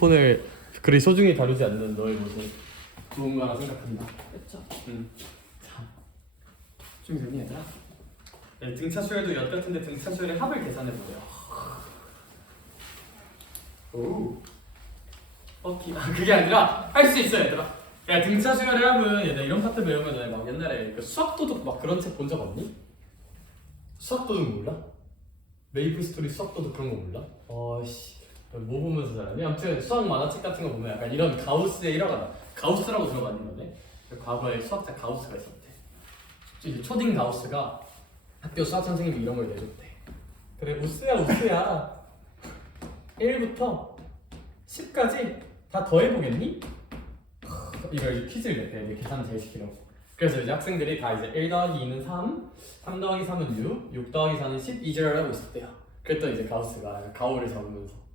폰을 그리 소중히 다루지 않는 너의 모습 좋은 거라 생각한다. 그렇죠. 자, 좀 되니 얘들아? 네, 등차 수열도 엿 같은데 등차 수열의 합을 계산해 보세요. 오. 그게 아니라 할 수 있어 얘들아. 야, 등차 수열의 합은 얘들아 이런 파트 배우면 막 옛날에 그 수학 도둑 막 그런 책 본 적 없니? 수학 도둑 몰라? 메이플 스토리 수학 도둑 그런 거 몰라? 어씨. 뭐 보면서 잘하니? 아무튼 수학 만화책 같은 거 보면 약간 이런 가우스의 일화가 가우스라고 들어봤는 거네. 과거에 수학자 가우스가 있었대. 이제 초딩 가우스가 학교 수학 선생님이 이런 걸 내줬대. 그래 우스야 1부터 10까지 다 더해보겠니? 이걸 퀴즈를 냈대. 이제 계산 잘 시키라고. 그래서 이제 학생들이 다 이제 1 더하기 2는 3, 3 더하기 3은 6, 6 더하기 4는 10 이지랄을 하고 있었대요. 그랬더니 이제 가우스가 가오를 잡으면서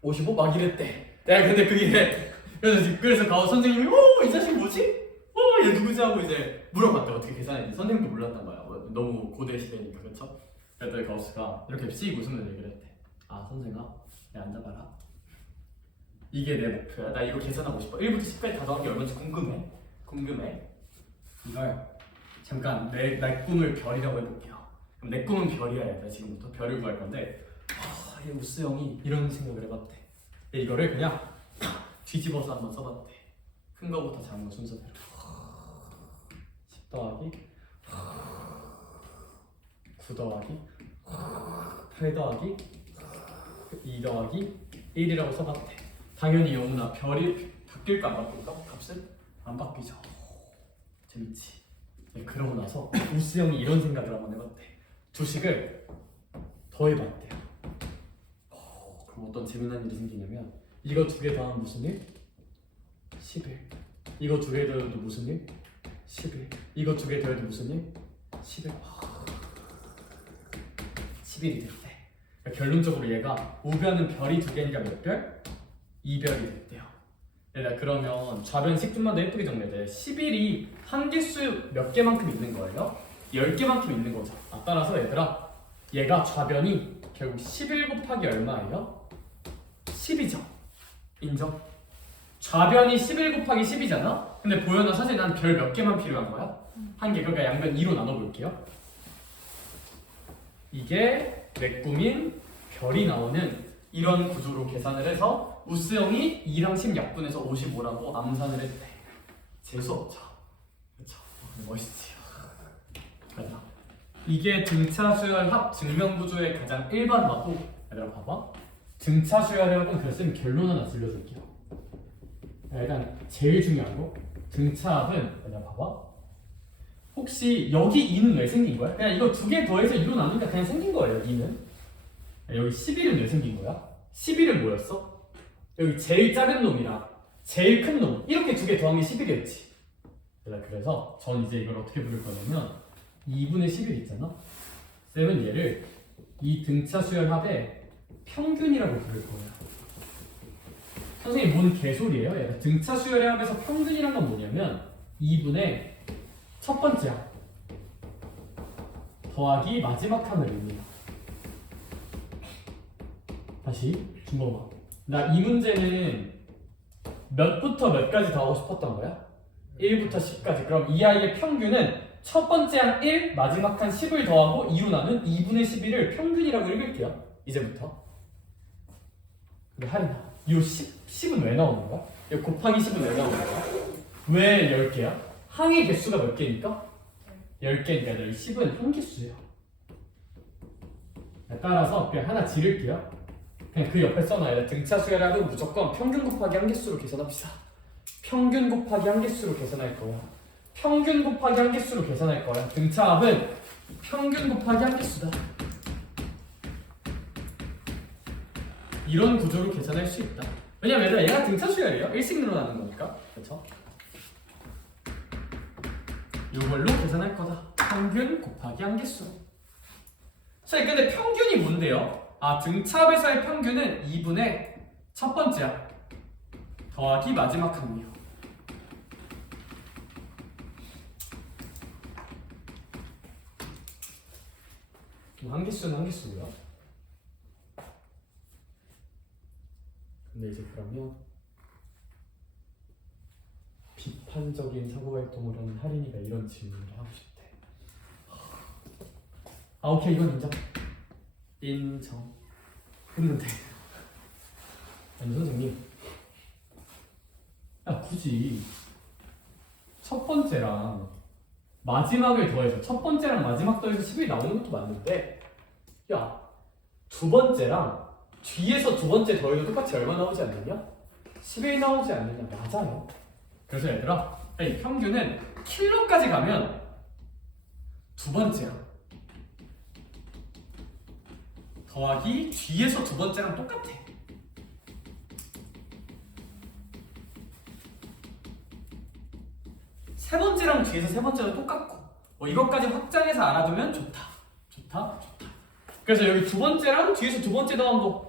55 막 이랬대. 야 근데 그게 그래서 가오 선생님이 이 자식 뭐지? 얘 누구지 하고 이제 물어봤대. 어떻게 계산했는지. 선생님도 몰랐단 말이야. 너무 고대 시대니까. 그쵸? 그랬더니 가우스가 이렇게 씩 웃으면서 얘기를 했대. 아 선생아, 야 앉아봐라. 이게 내 목표야. 나 이거 계산하고 싶어. 1부터 10까지 다 더한 게 얼마인지 궁금해. 이걸 잠깐 내 꿈을 별이라고 해볼게요. 그럼 내 꿈은 별이야. 나 지금부터 별을 구할 건데 이 우스 형이 이런 생각을 해봤대. 이거를 그냥 뒤집어서 한번 써봤대. 큰 거부터 작은 거 순서대로. 10 더하기 9 더하기 8 더하기 2 더하기 1이라고 써봤대. 당연히 영훈아 별이 바뀔까 안 바뀔까? 값은? 안 바뀌죠. 재밌지? 그러고 나서 우스 형이 이런 생각을 한번 해봤대. 두식을 더해봤대요. 그럼 어떤 재미난 일이 생기냐면 이거 두 개 더하면 무슨 일? 11. 이거 두 개 더해도 무슨 일? 11. 이거 두 개 더해도 무슨 일? 11. 11이 됐대. 그러니까 결론적으로 얘가 우변은 별이 두 개니까 몇 별? 2별이 됐대요. 얘들아 그러면 좌변식 좀만 더 예쁘게 정리해야 돼. 11이 한 개수 몇 개만큼 있는 거예요? 10개만큼 있는 거죠. 따라서 얘들아 얘가 좌변이 결국 11 곱하기 얼마예요? 10이죠. 인정? 좌변이 11 곱하기 10이잖아? 근데 보현아 사실 난 별 몇 개만 필요한 거야? 한 개. 그러니까 양변 2로 나눠볼게요. 이게 내 꿈인 별이 나오는 이런 구조로 계산을 해서 우스 형이 2랑 10 약분해서 55라고 암산을 했대. 재수없죠? 그쵸? 멋있지요? 그래서 이게 등차 수열 합 증명 구조의 가장 일반화고, 얘들아 봐봐. 등차 수열의 합은 그랬으면 결론 하나 들려줄게요. 일단 제일 중요한 거 등차 합은 얘들아 봐봐. 혹시 여기 2는 왜 생긴 거야? 그냥 이거 두 개 더해서 2로 나누니까 그냥 생긴 거예요. 2는 여기 11은 왜 생긴 거야? 11은 뭐였어? 여기 제일 작은 놈이랑 제일 큰 놈 이렇게 두 개 더한 게 11이었지. 그래서 전 이제 이걸 어떻게 부를 거냐면 2분의 11 있잖아? 쌤은 얘를 이 등차 수열 합의 평균이라고 부를 거예요. 선생님 뭔 개소리예요? 얘가 등차 수열의 합에서 평균이란 건 뭐냐면 2분의 첫 번째 합 더하기 마지막 합을 의미해요. 다시 준범아, 나 이 문제는 몇부터 몇까지 더하고 싶었던 거야? 1부터 10까지. 그럼 이 아이의 평균은 첫 번째 한 1, 마지막 한 10을 더하고 2로 나눈 2분의 11을 평균이라고 읽을게요. 이제부터. 근데 하린아, 이 10은 왜 나오는 거야? 이 곱하기 10은 왜 나오는 거야? 왜 10개야? 항의 개수가 몇 개니까? 10개니까 이 10은 한 개수예요. 따라서 그냥 하나 지를게요. 그냥 그 옆에 써놔요. 등차 수열합은 무조건 평균 곱하기 한 개수로 계산합시다. 평균 곱하기 한 개수로 계산할 거야. 평균 곱하기 한 개수로 계산할 거야. 등차 합은 평균 곱하기 한 개수다. 이런 구조로 계산할 수 있다. 왜냐면 얘가 등차 수열이에요. 1씩 늘어나는 거니까. 그렇죠? 이걸로 계산할 거다. 평균 곱하기 한 개수로. 선생님 근데 평균이 뭔데요? 등차합에서의 평균은 2분의 첫 번째 합 더하기 마지막 합이에요. 한 개수는 한 개수고요. 근데 이제 그러면 비판적인 사고활동을 하는 하린이가 이런 질문을 하고 싶대. 아 오케이 이건 인정 했는데 아니 선생님 굳이 첫 번째랑 마지막을 더해서 첫 번째랑 마지막 더해서 10이 나오는 것도 맞는데 두 번째랑 뒤에서 두 번째 더해도 똑같이 얼마 나오지 않느냐? 10이 나오지 않느냐? 맞아요. 그래서 얘들아 평균은 킬로까지 가면 두 번째랑 더하기 뒤에서 두 번째랑 똑같아. 세 번째랑 뒤에서 세 번째도 똑같고 이것까지 확장해서 알아두면 좋다. 그래서 여기 두 번째랑 뒤에서 두 번째 더한 거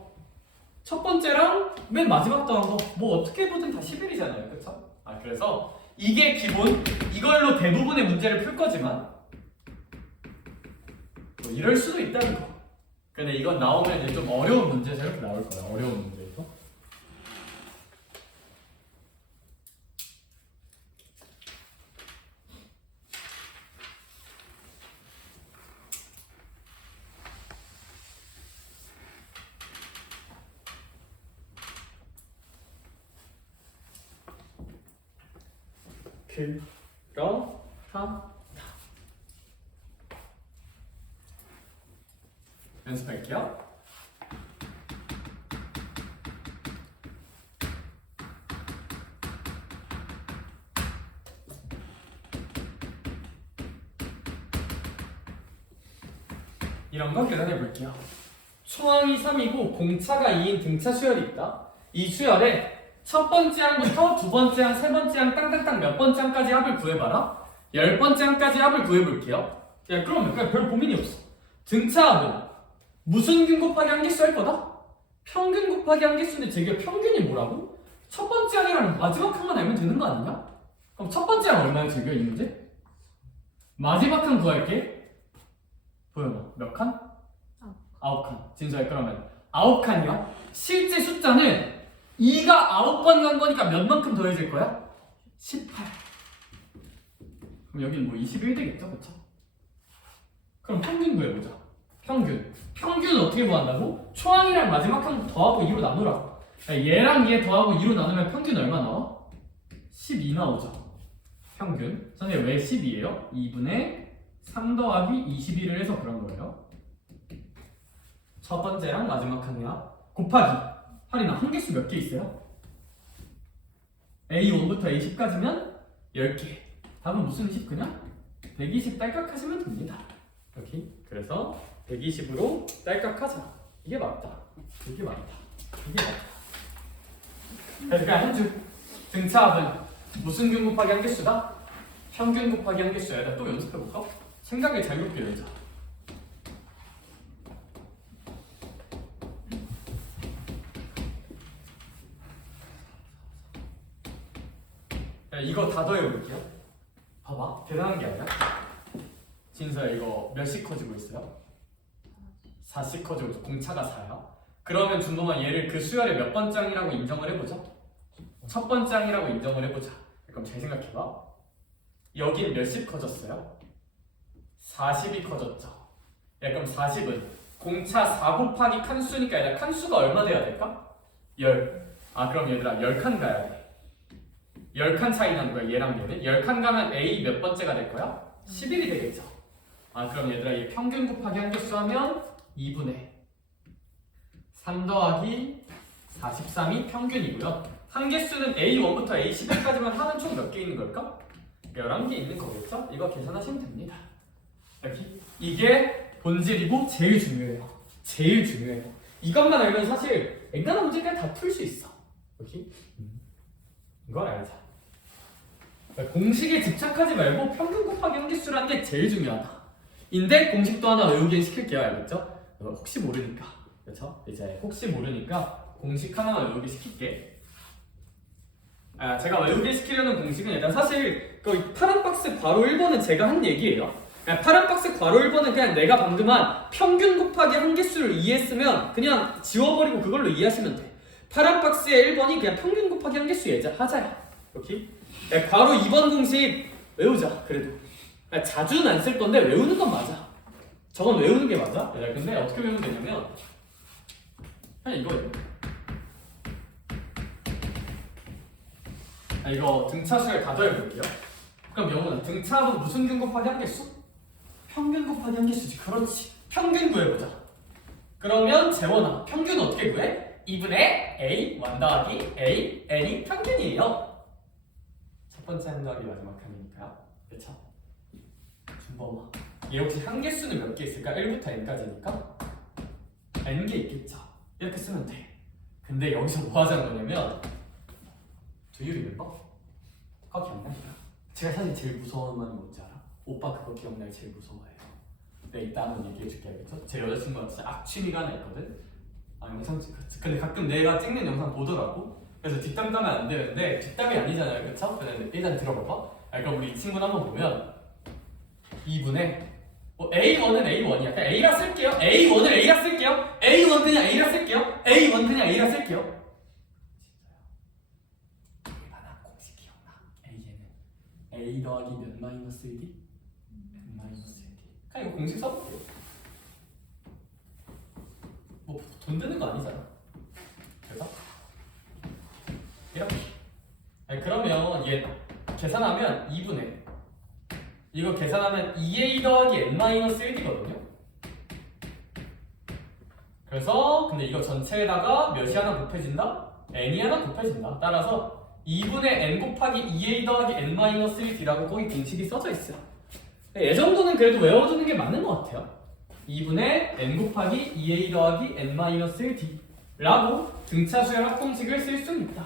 첫 번째랑 맨 마지막 더한 거 어떻게 보든 다 11이잖아요. 그쵸? 그래서 이게 기본 이걸로 대부분의 문제를 풀 거지만 이럴 수도 있다는 거. 근데 이건 나오면 이제 좀 어려운 문제에서 이렇게 나올 거야. 어려운 문제에서. 그렇다. 연습할게요. 이런 거 계산해 볼게요. 초항이 3이고 공차가 2인 등차 수열이 있다. 이 수열에 첫 번째 항부터 두 번째 항, 세 번째 항, 땅땅땅 몇 번째 항까지 합을 구해봐라. 10번째 항까지 합을 구해볼게요. 그러면 그냥 별 고민이 없어. 등차 합은 무슨 균 곱하기 한개수 할 거다? 평균 곱하기 한개수인데 제게 평균이 뭐라고? 첫 번째 항이랑 마지막 항만 알면 되는 거 아니냐? 그럼 첫 번째 항 얼마야 지금 이 문제? 마지막 항 구할게. 보여봐. 몇 칸? 9칸. 진수야 그러면 9칸이야. 실제 숫자는 2가 9번 간 거니까 몇 만큼 더해질 거야? 18. 그럼 여기는 21 되겠죠? 그쵸? 그럼 평균 구해보자. 평균은 어떻게 구한다고? 초항이랑 마지막 항 더하고 2로 나누라. 얘랑 얘 더하고 2로 나누면 평균 얼마 나와? 12 나오죠. 평균. 선생님 왜 12예요? 2분의 3 더하기 21을 해서 그런 거예요. 첫 번째랑 마지막 항이야. 곱하기. 할인아 한개수 몇 개 있어요? A1부터 A10까지면 10개. 답은 무슨 20 그냥? 120 딸깍하시면 됩니다. 여기. 그래서 120으로 딸깍하자. 이게 맞다. 이게 맞다. 그래서 그냥 한 줄. 등차합은 무슨 균 곱하기 한개수다? 평균 곱하기 한개수야. 또 연습해볼까? 생각을 자유롭게 열자. 이거 다 더해볼게요. 봐봐. 대단한 게 아니라 진서야 이거 몇씩 커지고 있어요? 4씩 커지고 있어. 공차가 4야. 그러면 준범아 얘를 그 수열의 몇 번째 항이라고 인정을 해보자. 첫 번째 항이라고 인정을 해보자. 그럼 잘 생각해봐. 여기는 몇씩 커졌어요? 40이 커졌죠. 그럼 40은 공차 4 곱하기 칸수니까 얘들아 칸수가 얼마 돼야 될까? 10. 그럼 얘들아 10칸 가야 돼. 10칸 차이 나는 거야 얘랑 얘는. 10칸 가면 A 몇 번째가 될 거야? 11이 되겠죠. 그럼 얘들아 얘 평균 곱하기 한개수 하면 2분의 3 더하기 43이 평균이고요. 한개수는 A1부터 A11까지만 하면 총 몇 개 있는 걸까? 11개 있는 거겠죠? 이거 계산하시면 됩니다. 여기 이게 본질이고 제일 중요해요. 이것만 알면 사실 엔간한 문제까지 다 풀 수 있어. 여기 이걸 알자. 공식에 집착하지 말고 평균 곱하기 한개수라는 게 제일 중요하다. 인데 공식도 하나 외우게 시킬게요. 알겠죠? 혹시 모르니까. 그렇죠? 이제 혹시 모르니까 공식 하나만 외우게 시킬게. 제가 외우게 시키려는 공식은 일단 사실 그 파란 박스 괄호 1번은 제가 한 얘기예요. 파란 박스 괄호 1번은 그냥 내가 방금 한 평균 곱하기 한개수를 이해했으면 그냥 지워버리고 그걸로 이해하시면 돼. 파란 박스의 1번이 그냥 평균 곱하기 한개수 하자야. 오케이? 바로 2번 공식 외우자. 그래도 자주는 안 쓸 건데 외우는 건 맞아. 저건 외우는 게 맞아. 근데 어떻게 외우면 되냐면 그냥 이거예요. 이거 등차수를 가져볼게요. 그럼 영훈아, 등차는 무슨 균 곱하기 한개수? 평균 곱하기 한개수지. 그렇지. 평균 구해보자. 그러면 재원아, 평균 어떻게 구해? 2분의 A 1 더하기 A N이 평균이에요. 첫 번째 한 더하기 마지막 한이니까요. 그렇죠? 준범아, 얘 혹시 한개수는 몇 개 있을까? 1부터 n까지니까 n개 있겠죠. 이렇게 쓰면 돼. 근데 여기서 뭐 하자는 거냐면 Do you remember? 그거 기억나? 제가 사실 제일 무서운 말이 뭔지 알아? 오빠 그거 기억나요? 제일 무서워해요. 네, 이따 한번 얘기해줄게. 알겠죠? 제 여자친구가 진짜 악취미가 하나 있거든? 영상 근데 가끔 내가 찍는 영상 보더라고. 그래서 뒷담 까면 안 되는데 뒷담이 아니잖아요. 그쵸? 근데 일단 들어봐봐. 그럼 우리 이 친구는 한번 보면 2분의 A1은 A1이야. 그냥 A라 쓸게요. A1을 A라 쓸게요. A1 그냥 A라 쓸게요. A1 그냥 A라 쓸게요. 진짜요? 하나 공식 기억나? A에는 A 더하기 몇 마이너스 1이? 몇 마이너스 1이. 그냥 이거 공식 써볼게요. 뭐 돈 드는 거 아니잖아. 그래서 이렇게. 그러면 얘 계산하면 2분의 이거 계산하면 2a 더하기 n-1이거든요. 그래서 근데 이거 전체에다가 몇이 하나 곱해진다? n이 하나 곱해진다. 따라서 2분의 n 곱하기 2a 더하기 n-1d라고 거기 공식이 써져 있어요. 이 정도는 그래도 외워두는 게 맞는 것 같아요. 2분의 n 곱하기 2a 더하기 n-1d라고 등차수열 합공식을 쓸 수 있다.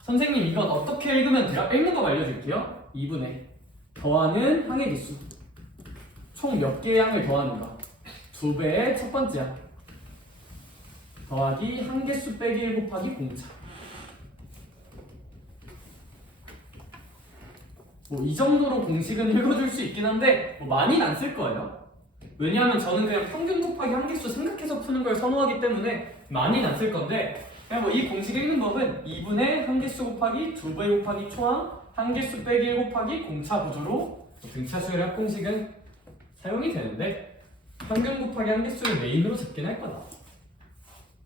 선생님 이건 어떻게 읽으면 돼요? 읽는 거 알려줄게요. 2분의 더하는 항의 개수 총 몇 개의 항을 더하는가? 2배의 첫 번째 항 더하기 항개수 빼기 1 곱하기 공차. 뭐 이 정도로 공식은 읽어줄 수 있긴 한데 뭐 많이는 안 쓸 거예요. 왜냐하면 저는 그냥 평균 곱하기 한개수 생각해서 푸는 걸 선호하기 때문에 많이는 안 쓸 건데 그냥 뭐 이 공식 읽는 법은 2분의 한개수 곱하기 2배 곱하기 초항 한개수 빼기 1 곱하기 공차 구조로 등차수열 합공식은 사용이 되는데 평균 곱하기 한개수를 메인으로 잡긴 할 거다.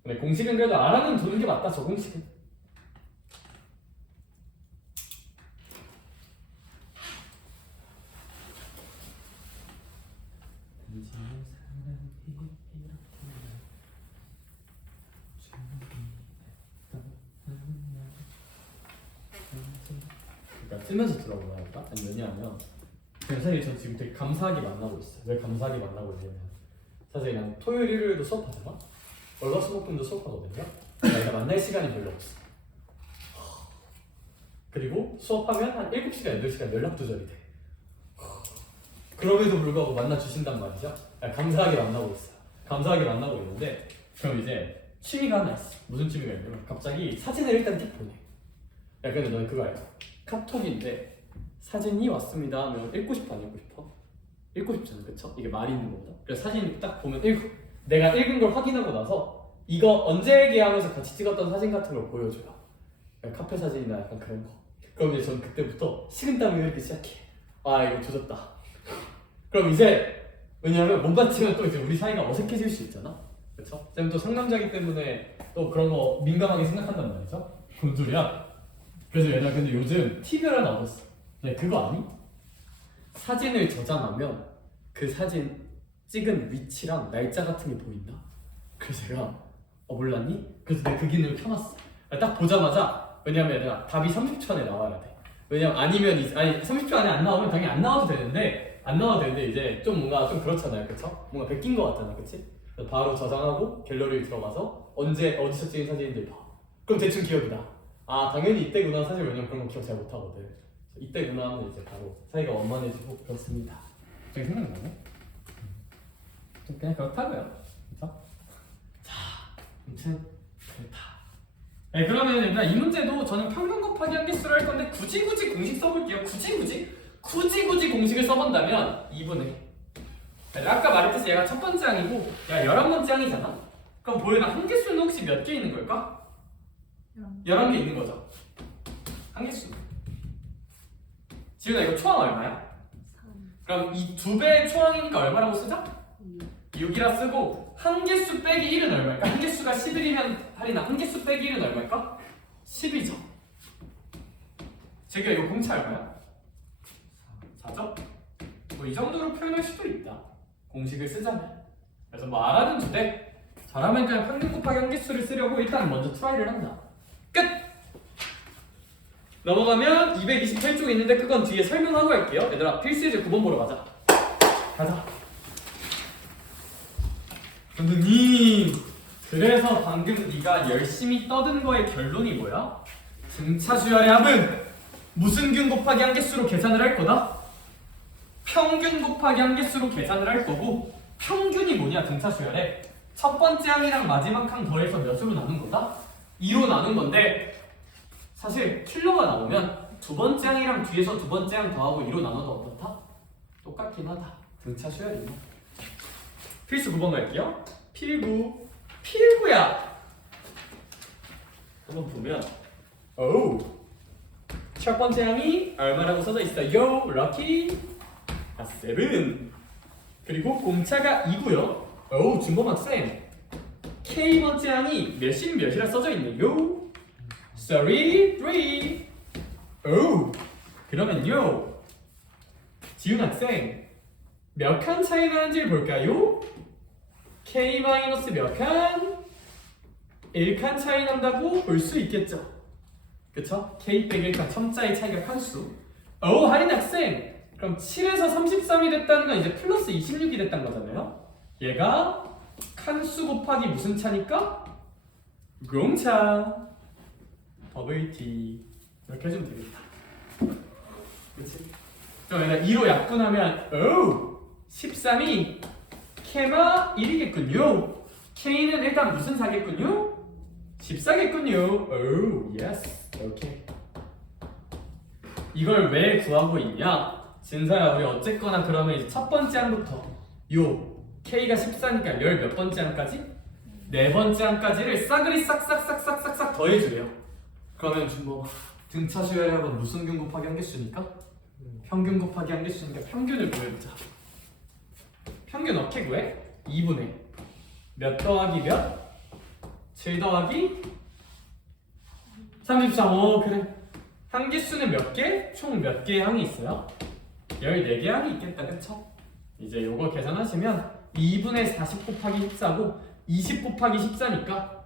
근데 공식은 그래도 알아는 두는 게 맞다. 저 공식은. 그러니까 쓰면서 들어보라 할까? 아니 왜냐하면 사실 전 지금 되게 감사하게 만나고 있어요. 왜 감사하게 만나고 있냐면 사실 난 토요일 일요일도 수업하잖아? 월화수목금도 수업하거든요? 내가 만날 시간이 별로 없어. 그리고 수업하면 한 7시간, 8시간 연락 두절이 돼. 그럼에도 불구하고 만나주신단 말이죠. 감사하게 만나고 있어요. 감사하게 만나고 있는데 그럼 이제 취미가 하나 있어. 무슨 취미가 있냐면 갑자기 사진을 일단 띡 보내. 야 근데 너 그거 알죠? 카톡인데 사진이 왔습니다 하면 읽고 싶어 안 읽고 싶어? 읽고 싶잖아. 그쵸? 이게 말이 있는 거거든. 그래서 사진 딱 보면 내가 읽은 걸 확인하고 나서 이거 언제 얘기하면서 같이 찍었던 사진 같은 걸 보여줘요. 카페 사진이나 약간 그런 거. 그럼 이제 전 그때부터 식은땀이 흐르기 시작해. 아 이거 조졌다. 그럼 이제 왜냐면 뭔가 치면 또 이제 우리 사이가 어색해질 수 있잖아. 그쵸? 쌤 또 상남자기 때문에 또 그런 거 민감하게 생각한단 말이죠. 뭔 소리야? 그래서 얘들아 근데 요즘 팁을 하나 얻었어. 그거 아니? 사진을 저장하면 그 사진 찍은 위치랑 날짜 같은 게 보인다. 그래서 제가 몰랐니? 그래서 내가 그 기능을 켜놨어. 딱 보자마자 왜냐면 얘들아 답이 30초 안에 나와야 돼. 왜냐면 아니면 아니 30초 안에 안 나오면 당연히 안 나와도 되는데 이제 좀 뭔가 좀 그렇잖아요. 그쵸? 뭔가 베낀 거 같잖아. 그치? 그래서 바로 저장하고 갤러리에 들어가서 언제 어디서 찍은 사진인지 봐. 그럼 대충 기억이 나. 아 당연히 이때구나. 사실 왜냐면 그런 거 기억 잘 못하거든. 이때구나 하면 이제 바로 사이가 원만해지고 그렇습니다. 갑자기 생각나네. 그냥 그렇다고요. 그쵸? 자, 아무튼 그렇다. 네, 그러면 일단 이 문제도 저는 평균 곱하기 한개수를 할 건데 굳이 공식 써볼게요. 굳이 공식을 써본다면 2분의 아까 말했듯이 얘가 첫 번째 항이고 얘가 11번째 항이잖아. 그럼 보이는 한계수는 혹시 몇 개 있는 걸까? 11개 있는 거죠. 한계수. 지훈아 이거 초항 얼마야? 3, 그럼 이 2배의 초항이니까 얼마라고 쓰자? 6, 6이라 쓰고 한개수 빼기 1은 얼마일까? 한개수가 11이면 할인아 한개수 빼기 1은 얼마일까? 10이죠. 제가 이거 공차 얼마야? 4죠? 뭐 이 정도로 표현할 수도 있다. 공식을 쓰자면. 그래서 뭐 알아는 주되 잘하면 그냥 평균 곱하기 한개수를 쓰려고 일단 먼저 트라이를 한다. 끝! 넘어가면 228쪽 있는데 그건 뒤에 설명하고 할게요. 얘들아 필수예제 9번 보러 가자. 가자. 선생님, 그래서 방금 네가 열심히 떠든 거의 결론이 뭐야? 등차 수열의 합은 무슨 균 곱하기 한개수로 계산을 할 거다? 평균 곱하기 한개수로 계산을 할 거고 평균이 뭐냐 등차 수열에 첫 번째 항이랑 마지막 항 더해서 몇으로 나눈 거다? 2로 나눈 건데 사실 킬러가 나오면 두 번째 항이랑 뒤에서 두 번째 항 더하고 2로 나눠도 어떻다? 똑같긴 하다. 등차 수열이네. 필수 9번 갈게요. 필구야. 한번 보면 첫 번째 항이 얼마라고 써져 있어요? 럭키 7. 그리고 공차가 2고요. 준범 학생 K번째 항이 몇십 몇이라 써져 있네요. 33. 그러면요 지훈 학생 몇 칸 차이 나는지를 볼까요? K 마이너스 몇 칸? 1칸 차이 난다고 볼 수 있겠죠. 그쵸? K 빼기 1칸 첨자의 차이가 칸수. 할인 학생 그럼 7에서 33이 됐다는 건 이제 플러스 26이 됐다는 거잖아요. 얘가 칸수 곱하기 무슨 차니까? 공차 WT 이렇게 해주면 되겠다. 그치? 그럼 얘가 2로 약분하면 13이 K마 1이겠군요. K는 일단 무슨 사겠군요? 14겠군요. 예스. 오케이. 이걸 왜 구하고 있냐? 진서야 우리 어쨌거나 그러면 이제 첫 번째 항부터 요 K가 14니까 열 몇 번째 항까지? 네 번째 항까지를 싸그리 싹싹싹싹싹 더해주래요. 그러면 준범 등차 수열의 합은 무슨 균 곱하기 한개수니까? 평균 곱하기 한개수니까 평균을 구해보자. 평균 어떻게 구해? 2분의 몇 더하기 몇? 7 더하기 33. 그래. 한개수는 몇 개? 총 몇 개의 항이 있어요? 14개의 항이 있겠다. 그쵸? 이제 요거 계산하시면 2분의 40 곱하기 14고 20 곱하기 14니까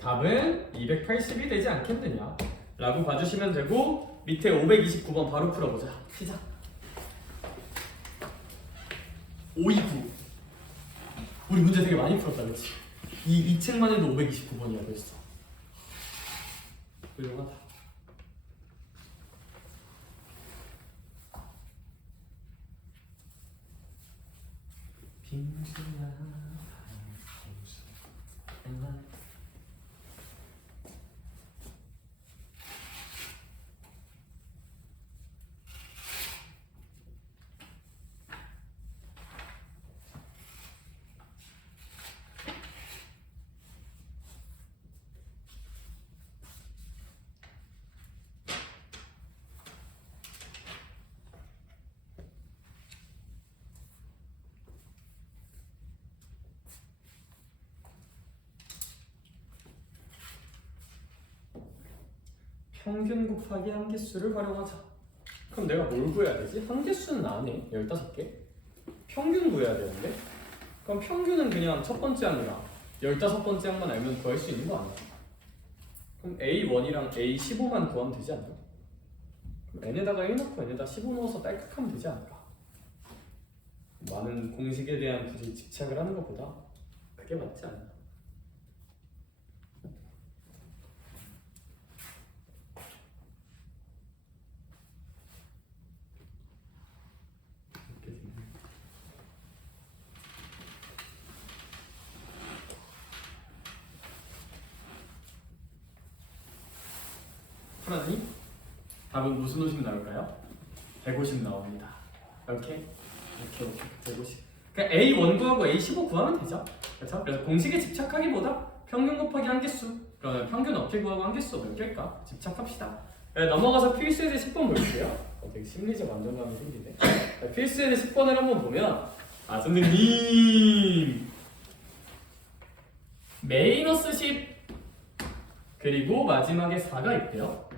답은 280이 되지 않겠느냐 라고 봐주시면 되고 밑에 529번 바로 풀어보자. 시작. 529 우리 문제 되게 많이 풀었다 그치? 이 책만 해도 529번이야 벌써. 훌륭하다. 빙수야 평균 곱하기 한개수를 활용하자. 그럼 내가 뭘 구해야 되지? 한개수는 안 해. 15개. 평균 구해야 되는데? 그럼 평균은 그냥 첫 번째 항이랑 15번째 항만 알면 구할 수 있는 거 아니야? 그럼 A1이랑 A15만 구하면 되지 않나? 그럼 n에다가 1 넣고 n에다 15 넣어서 딸깍하면 되지 않을까? 많은 공식에 대한 굳이 집착을 하는 것보다 그게 맞지 않나? 풀었니? 답은 무슨 50 나올까요? 150 나옵니다. 오케이? 오케이 150. 그러니까 A1 구하고 A15 구하면 되죠. 그렇죠? 그래서 공식에 집착하기보다 평균 곱하기 한개수, 그러면 평균 어떻게 구하고 한개수 몇 개일까? 집착합시다. 네, 넘어가서 필수예제 10번 볼게요. 되게 심리적 안정감이 생기네. 네, 필수예제 10번을 한번 보면 선생님 마이너스 10 그리고 마지막에 4가 있대요.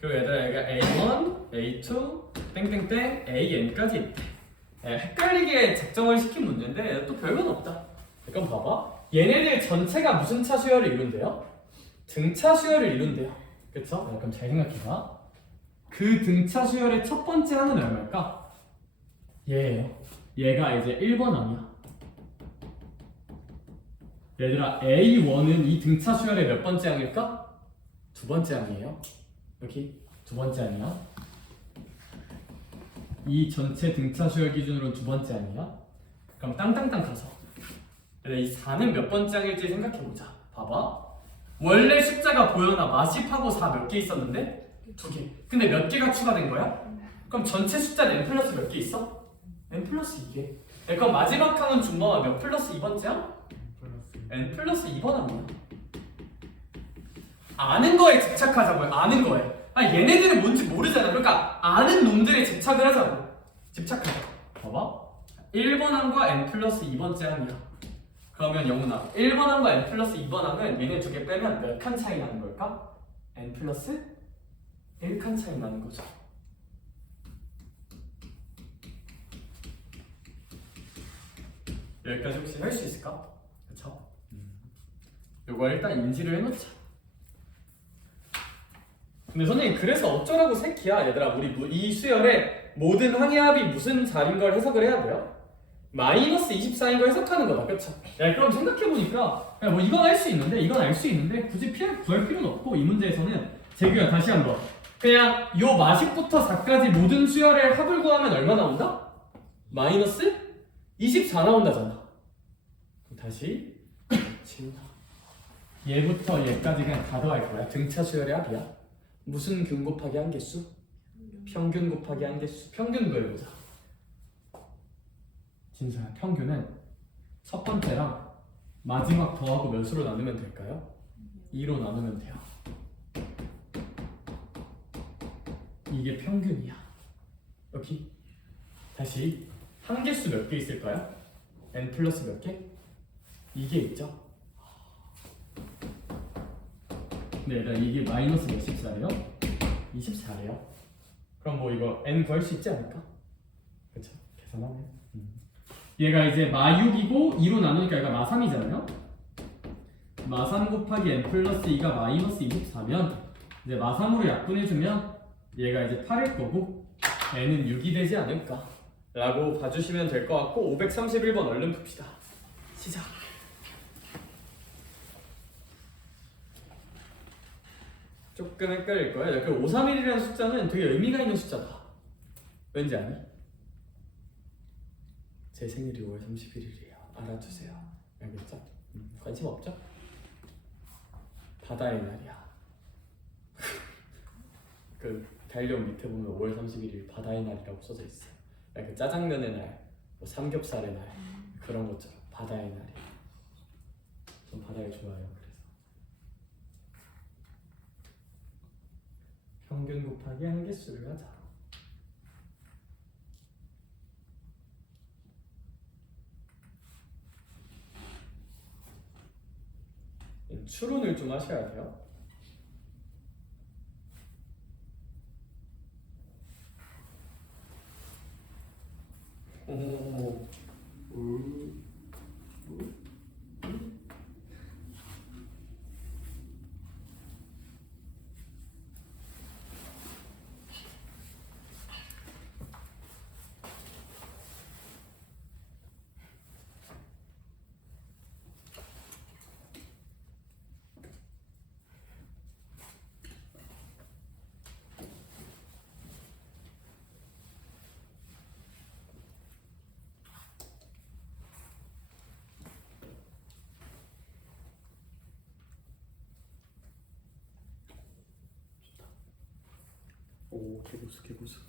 그리고 얘들아 여기가 A1, A2, 땡땡땡, AN까지 있대. 네, 헷갈리게 작정을 시킨 문제인데 또 별건 없다. 잠깐 봐봐. 얘네들 전체가 무슨 차 수열을 이룬대요? 등차 수열을 이룬대요. 그쵸? 네, 그럼 잘 생각해봐. 그 등차 수열의 첫 번째 항은 얼마일까? 얘예요. 얘가 이제 1번 항이야. 얘들아 A1은 이 등차 수열의 몇 번째 항일까? 두 번째 항이에요. 여기 두 번째 항이야. 이 전체 등차 수열 기준으로 두 번째 항이야. 그럼 땅땅땅 가서 이 4는 몇 번째 항일지 생각해보자. 봐봐. 원래 숫자가 보여나 마십하고 4 몇 개 있었는데? 2개. 근데 몇 개가 추가된 거야? 그럼 전체 숫자는 n 플러스 몇 개 있어? n 플러스 2개. 네, 그럼 마지막 항은 준범아 몇 플러스 2번째 항? n 플러스 2번 항이야. 아는 거에 집착하자고요. 아는 거에. 얘네들은 뭔지 모르잖아. 그러니까 아는 놈들에 집착을 하자고. 집착하자. 봐봐. 1번 항과 n 플러스 2번째 항이야. 그러면 영훈아 1번 항과 n 플러스 2번 항은 얘네 두 개 빼면 몇 칸 차이 나는 걸까? n 플러스 1칸 차이 나는 거죠. 여기까지 혹시 할 수 있을까? 그쵸? 요거 일단 인지를 해놓자. 근데 선생님 그래서 어쩌라고 새끼야. 얘들아 우리 이 수열의 모든 항의 합이 무슨 자리인 걸 해석을 해야 돼요? 마이너스 24인 걸 해석하는 거다. 그쵸? 야, 그럼 생각해보니까 뭐 이건 알 수 있는데 이건 알 수 있는데 굳이 구할 필요는 없고 이 문제에서는 재규야 다시 한번 그냥 요 마십부터 4까지 모든 수열의 합을 구하면 얼마 나온다? 마이너스 24 나온다잖아. 그럼 다시 친다. 얘부터 얘까지 그냥 다 더할 거야. 등차 수열의 합이야. 무슨 균 곱하기 한개수? 평균 곱하기 한개수. 평균 구해보자. 진서야, 평균은 첫 번째랑 마지막 더하고 몇 수로 나누면 될까요? 2로 나누면 돼요. 이게 평균이야. 여기 다시 한 개수 몇 개 있을까요? n 플러스 몇 개? 이게 있죠? 네, 이게 마이너스 몇 십사래요? 24래요. 그럼 뭐 이거 n 구할 수 있지 않을까? 그쵸? 계산하네. 얘가 이제 마6이고 2로 나누니까 얘가 마3이잖아요? 마3 곱하기 n 플러스 2가 마이너스 24면 이제 마3으로 약분해주면 얘가 이제 8일 거고 n은 6이 되지 않을까 라고 봐주시면 될 것 같고 531번 얼른 풉시다. 시작. 조금 헷갈릴 거야. 그 531이라는 숫자는 되게 의미가 있는 숫자다. 왠지 아니? 제 생일이 5월 31일이에요. 알아두세요. 알겠죠? 관심 없죠? 바다의 날이야. 그 달력 밑에 보면 5월 31일 바다의 날이라고 써져 있어요. 그 짜장면의 날, 뭐 삼겹살의 날 그런 것처럼 바다의 날이야. 전 바다를 좋아해요. 그래서 평균 곱하기 한 개수를 하자. 추론을 좀 하셔야 돼요. 오, 개고수.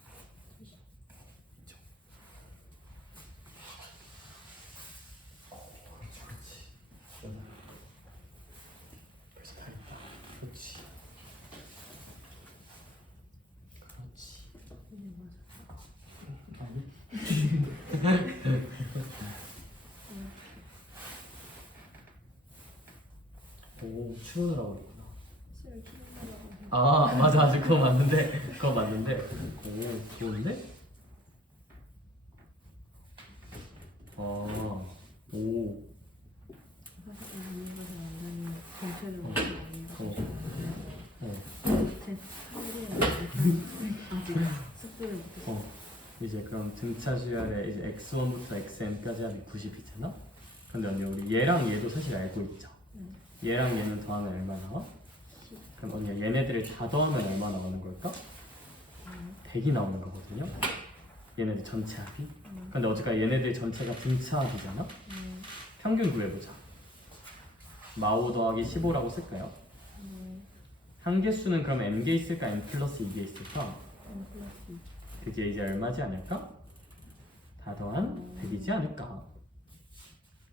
오, 추론을 하고 있구나. 수를 키운다고. 아, 맞아. 그거 맞는데. 오, 좋은데? 아, 오. 사실 있는 것을 완전히 전체를 먹지 않는 어. 제 3일이라고 아직 숙제를 못했어. 이제 그럼 등차 수열의 이제 x1부터 xn까지 하면 90이잖아? 근데 언니 우리 얘랑 얘도 사실 알고 있죠? 얘랑 얘는 더하면 얼마 나와? 그럼 언니 얘네들을 다 더하면 얼마 나오는 걸까? 100이 나오는 거거든요? 얘네들 전체 합이? 근데 어쨌든 얘네들 전체가 등차 합이잖아? 평균 구해보자. 마오 더하기 15라고 쓸까요? 한개수는 그럼 n개 있을까? n 플러스 2개 있을까? 그게 이제 얼마지 않을까? 다 더한 100이지 않을까?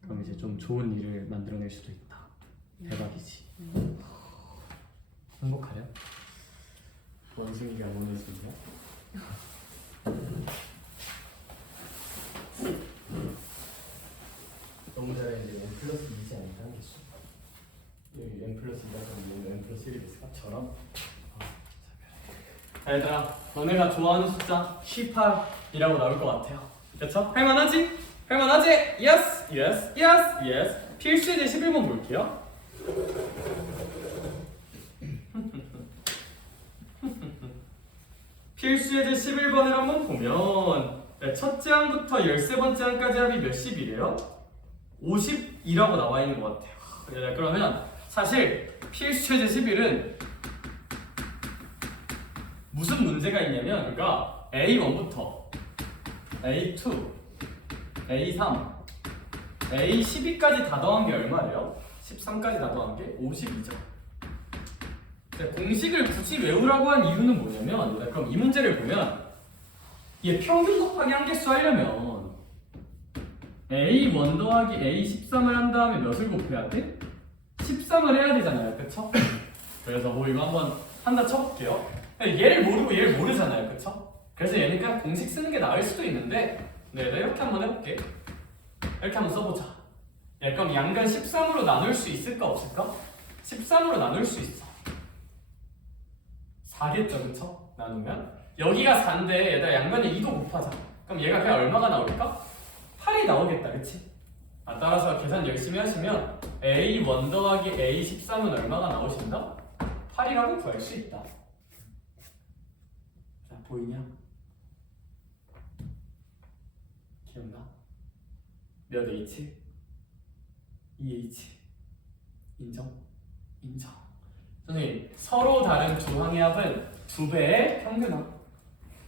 그럼 이제 좀 좋은 일을 만들어낼 수도 있다. 대박이지. 행복하려? 원숭이가 원해준다. 너무 잘했는데 n 플러스 2지 않을까? 한개수. 여기 n 플러스 2가 그럼 n 플러스 1이 됐을까? 저런. 자, 얘들아, 너네가 좋아하는 숫자 18이라고 나올 것 같아요. 그쵸? 할만하지? 할만하지? Yes! Yes! Yes! Yes! 필수의 제 11번 볼게요. 필수의 제 11번을 한번 보면 첫째 항부터 13번째 항까지 합이 몇십이래요? 50이라고 나와 있는 것 같아요. 그러면 사실 필수의 제 11은 무슨 문제가 있냐면 그러니까 A1부터 A2, A3, A12까지 다 더한 게 얼마래요? 13까지 다 더한 게 52죠. 공식을 굳이 외우라고 한 이유는 뭐냐면 그럼 이 문제를 보면 얘 평균 곱하기 한개수 하려면 A1 더하기 A13을 한 다음에 몇을 곱해야 돼? 13을 해야 되잖아요. 그쵸? 그래서 뭐 이거 한번 한다 쳐볼게요. 얘를 모르고 얘를 모르잖아요. 그쵸? 그래서 얘는 그냥 공식 쓰는 게 나을 수도 있는데 내가 이렇게 한번 해볼게. 이렇게 한번 써보자. 야, 그럼 양변 13으로 나눌 수 있을까 없을까? 13으로 나눌 수 있어. 4겠죠. 그쵸? 나누면 여기가 4인데 얘들아 양변에 2도 곱하자. 그럼 얘가 그냥 얼마가 나올까? 8이 나오겠다. 그치? 따라서 계산 열심히 하시면 A1 더하기 A13은 얼마가 나오신다? 8이라고 구할 수 있다. 자, 보이냐? 기억나? 몇 H? 2H. 인정? 인정. 선생님, 서로 다른 두 항의 합은 2배의 평균합.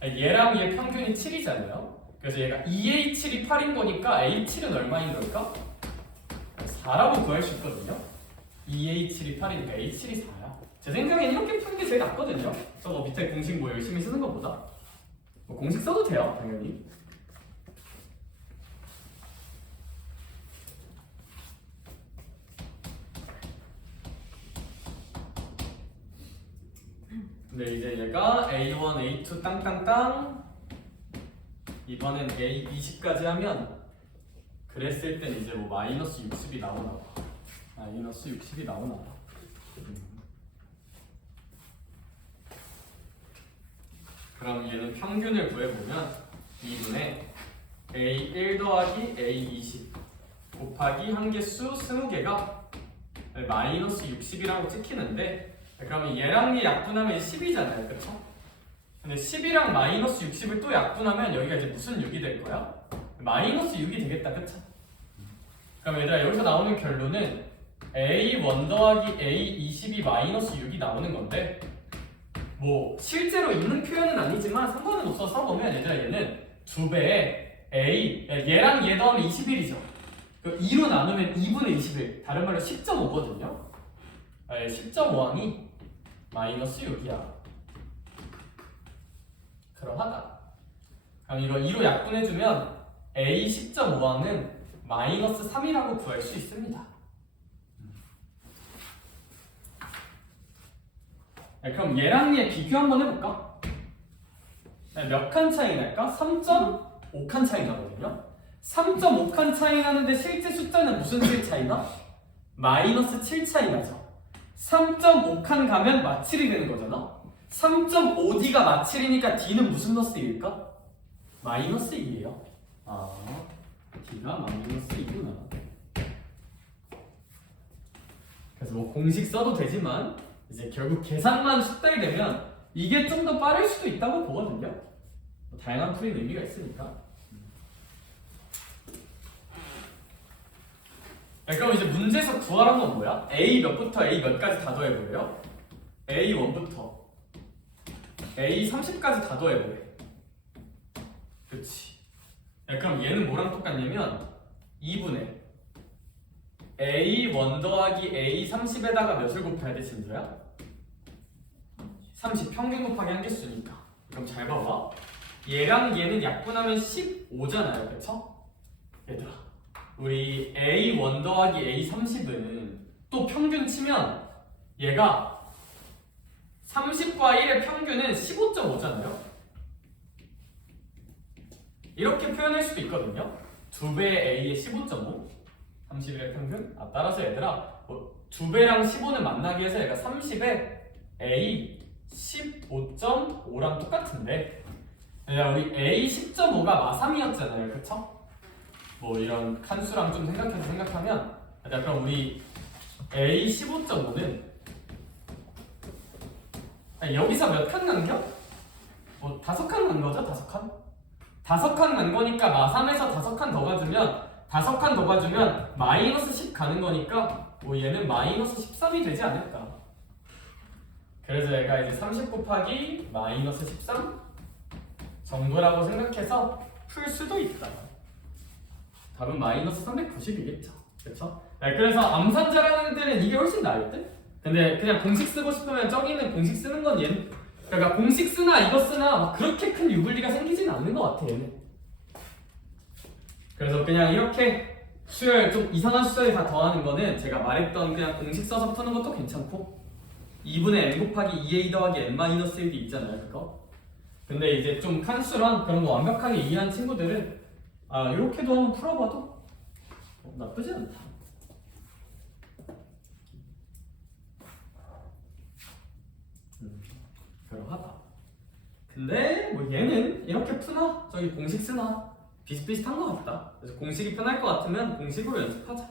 얘랑 얘 평균이 7이잖아요. 그래서 얘가 2A7이 8인 거니까 A7은 얼마인 걸까? 4라고 구할 수 있거든요. 2A7이 8이니까 A7이 4야. 제 생각엔 이렇게 푸는 게 제일 낫거든요. 저거 밑에 공식 뭐 열심히 쓰는 것보다. 뭐 공식 써도 돼요, 당연히. 근데 이제 얘가 A1, A2 땅땅땅 이번엔 A20까지 하면 그랬을 땐 이제 뭐 마이너스 60이 나오나 봐. 마이너스 60이 나오나 봐. 그럼 얘는 평균을 구해보면 2분의 A1 더하기 A20 곱하기 한개수 20개가 마이너스 60이라고 찍히는데 그러면 얘랑 얘 약분하면 10이잖아요. 그쵸? 근데 10이랑 마이너스 60을 또 약분하면 여기가 이제 무슨 6이 될 거야? 마이너스 6이 되겠다. 그쵸? 그럼 얘들아 여기서 나오는 결론은 A1 더하기 A20이 마이너스 6이 나오는 건데 뭐 실제로 있는 표현은 아니지만 상관은 없어 써보면 얘들아 얘는 2배의 A 얘랑 얘 더하면 21이죠. 2로 나누면 2분의 21 다른 말로 10.5거든요. 10.5항이 마이너스 6이야. 그러하다. 그럼 이거 2로 약분해주면 A 10.5항은 마이너스 3이라고 구할 수 있습니다. 그럼 얘랑 얘 비교 한번 해볼까? 몇 칸 차이 날까? 3.5칸 차이 나거든요. 3.5칸 차이 나는데 실제 숫자는 무슨 7 차이 나? 마이너스 7 차이 나죠. 3.5칸 가면 마칠이 되는 거잖아. 3.5D가 마칠이니까 D는 무슨 너스일까? 마이너스 2예요. 아, D가 마이너스 2구나. 그래서 뭐 공식 써도 되지만 이제 결국 계산만 숙달되면 이게 좀 더 빠를 수도 있다고 보거든요. 뭐 다양한 풀이는 의미가 있으니까. 그럼 이제 문제에서 구하란 건 뭐야? A 몇부터 A 몇까지 다 더해보래요? A1부터 A30까지 다 더해보래. 그치. 그럼 얘는 뭐랑 똑같냐면 2분의 A1 더하기 A30에다가 몇을 곱해야 돼, 진서야? 30 평균 곱하기 한 개수니까. 그럼 잘 봐봐. 얘랑 얘는 약분하면 15잖아요, 그쵸? 얘들아, 우리 A1 더하기 A30은 또 평균 치면 얘가 30과 1의 평균은 15.5잖아요. 이렇게 표현할 수도 있거든요. 2배의 A의 15.5 30의 평균? 따라서 얘들아 2배랑 15는 만나기 위해서 얘가 30에 A 15.5랑 똑같은데 우리 A 10.5가 마3이었잖아요, 그쵸? 뭐 이런 칸수랑 좀 생각해서 생각하면 그럼 우리 A 15.5는 여기서 몇 칸 남겨? 뭐 5칸 난 거죠? 5칸? 5칸 난 거니까 마3에서 5칸 더 가주면 5칸 더 가주면 마이너스 10 가는 거니까 뭐 얘는 마이너스 13이 되지 않을까. 그래서 얘가 이제 30 곱하기 마이너스 13 정도라고 생각해서 풀 수도 있다. 답은 마이너스 390이겠죠. 그쵸? 그래서 암산 잘하는 애들은 이게 훨씬 나을 듯? 근데 그냥 공식 쓰고 싶으면 저기는 공식 쓰는 건 얘는 그러니까 공식 쓰나 이거 쓰나 막 그렇게 큰 유불리가 생기진 않는 것 같아 얘는. 그래서 그냥 이렇게 수열 좀 이상한 수열 다 더하는 거는 제가 말했던 그냥 공식 써서 푸는 것도 괜찮고 2분의 n 곱하기 2a 더하기 n-1이 있잖아요 그거. 근데 이제 좀 칸수랑 그런 거 완벽하게 이해한 친구들은 이렇게도 한번 풀어봐도 나쁘지 않다. 그러하다. 근데 뭐 얘는 이렇게 푸나 저기 공식 쓰나 비슷비슷한 것 같다. 그래서 공식이 편할 것 같으면 공식으로 연습하자.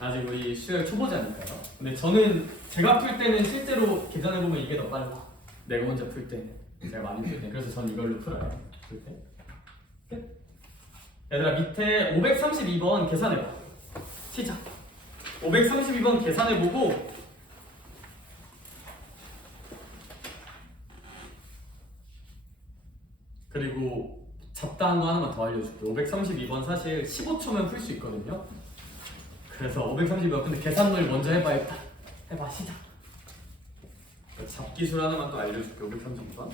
아직 우리 수열 초보자니까요. 근데 저는 제가 풀 때는 실제로 계산해보면 이게 더 빨라. 내가 혼자 풀 때, 제가 많이 풀 때. 그래서 전 이걸로 풀어요. 풀 때. 끝. 얘들아 밑에 532번 계산해봐. 시작. 532번 계산해보고 그리고 잡다한 거 하나만 더 알려줄게. 532번 사실 15초면 풀 수 있거든요. 그래서 532번 근데 계산을 먼저 해봐야겠다. 해봐 시작. 잡기술 하나만 또 알려줄게. 532번.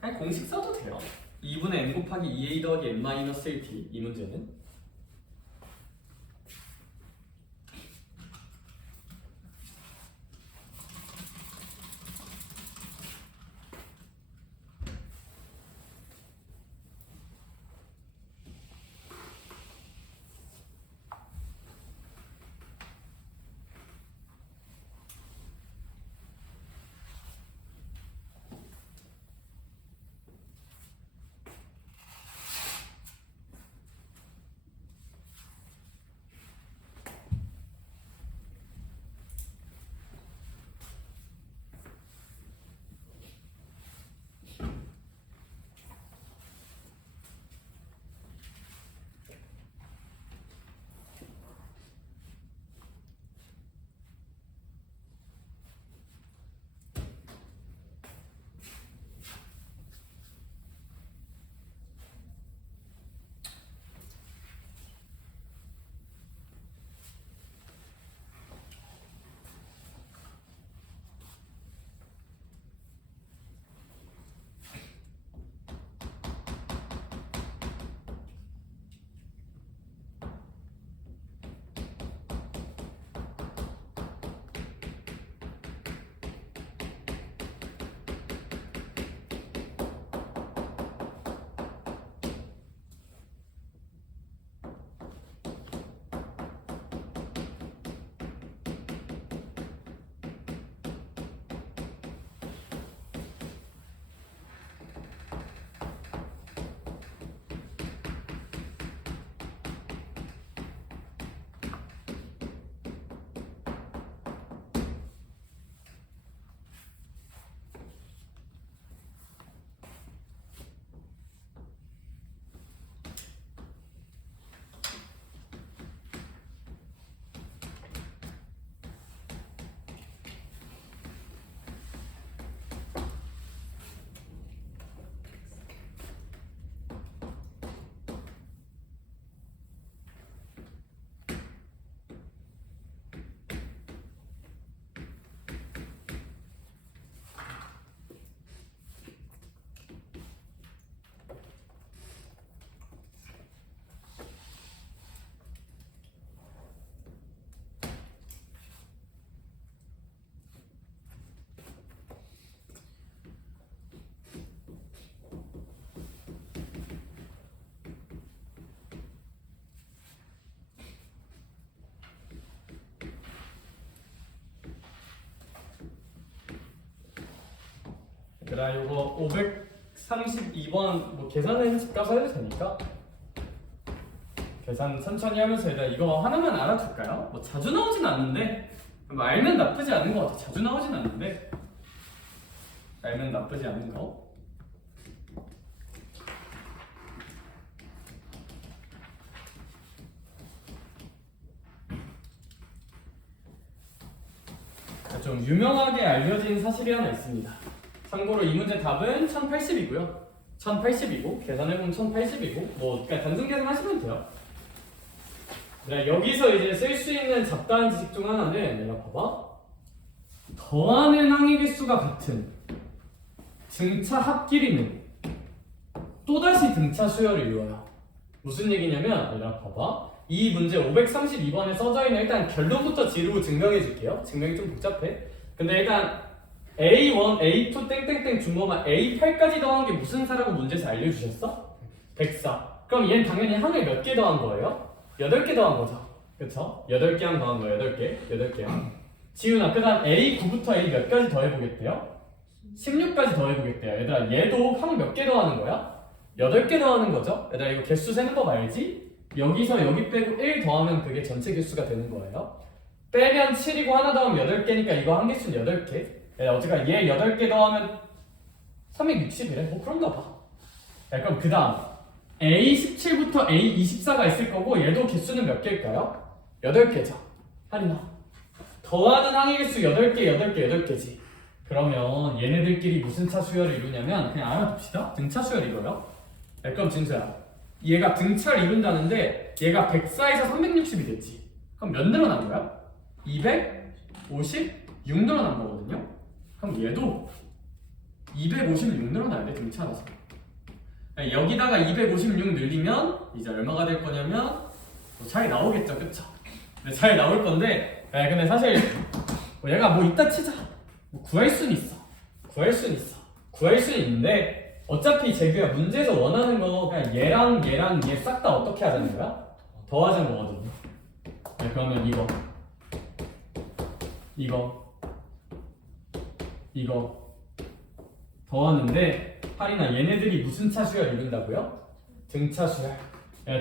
그냥 공식 써도 돼요. 2분의 n 곱하기 2a 더하기 n-1t 이 문제는 얘들아 요거 532번 뭐 계산은 집 가서 해도 되니까 계산 천천히 하면서 얘들아 이거 하나만 알아둘까요? 뭐 자주 나오진 않는데 뭐 알면 나쁘지 않은 것 같아. 자주 나오진 않는데 알면 나쁘지 않은 거. 좀 유명하게 알려진 사실이 하나 있습니다. 참고로 이 문제 답은 1080이고요. 1080이고 계산해보면 1080이고 뭐 그냥 단순 계산하시면 돼요. 여기서 이제 쓸 수 있는 잡다한 지식 중 하나는 내가 봐봐. 더하는 항의 개수가 같은 등차 합끼리는 또다시 등차 수열을 이루어요. 무슨 얘기냐면 얘들아 봐봐. 이 문제 532번에 써져 있는 일단 결론부터 지르고 증명해 줄게요. 증명이 좀 복잡해. 근데 일단 A1, A2 땡땡땡 중거만 A8까지 더한 게 무슨 사라고 문제에서 알려주셨어? 104. 그럼 얘는 당연히 항을 몇 개 더한 거예요? 8개 더한 거죠. 그쵸? 8개 항 더한 거예요. 8개 항. 지훈아, 그 다음 A9부터 A 몇 가지 더해보겠대요? 16까지 더해보겠대요. 얘들아, 얘도 항 몇 개 더하는 거야? 8개 더하는 거죠? 얘들아, 이거 개수 세는 법 알지? 여기서 여기 빼고 1 더하면 그게 전체 개수가 되는 거예요. 빼면 7이고 하나 더하면 8개니까 이거 한 개수는 8개. 어쨌든 얘 8개 더하면 360이래. 뭐 그런가 봐. 그럼 그 다음 A17부터 A24가 있을 거고 얘도 개수는 몇 개일까요? 8개죠. 할인아. 더하는 항의 개수 8개지. 그러면 얘네들끼리 무슨 차 수열을 이루냐면 그냥 알아둡시다. 등차 수열 이거요. 그럼 진수야. 얘가 등차를 이룬다는데 얘가 104에서 360이 됐지. 그럼 몇 늘어난 거야? 256 늘어난 거거든요. 그럼 얘도 256 늘어나야 돼. 등차라서. 여기다가 256 늘리면 이제 얼마가 될 거냐면 뭐 잘 나오겠죠. 그쵸? 근데 잘 나올 건데 근데 사실 얘가 뭐 이따 치자. 뭐 구할 수는 있어. 구할 수는 있는데 어차피 재규야 문제에서 원하는 거 그냥 얘랑 얘 싹 다 어떻게 하자는 거야? 더하자는 거거든요. 그러면 이거 더하는데 할인아 얘네들이 무슨 차 수열 이룬다고요? 등차 수열.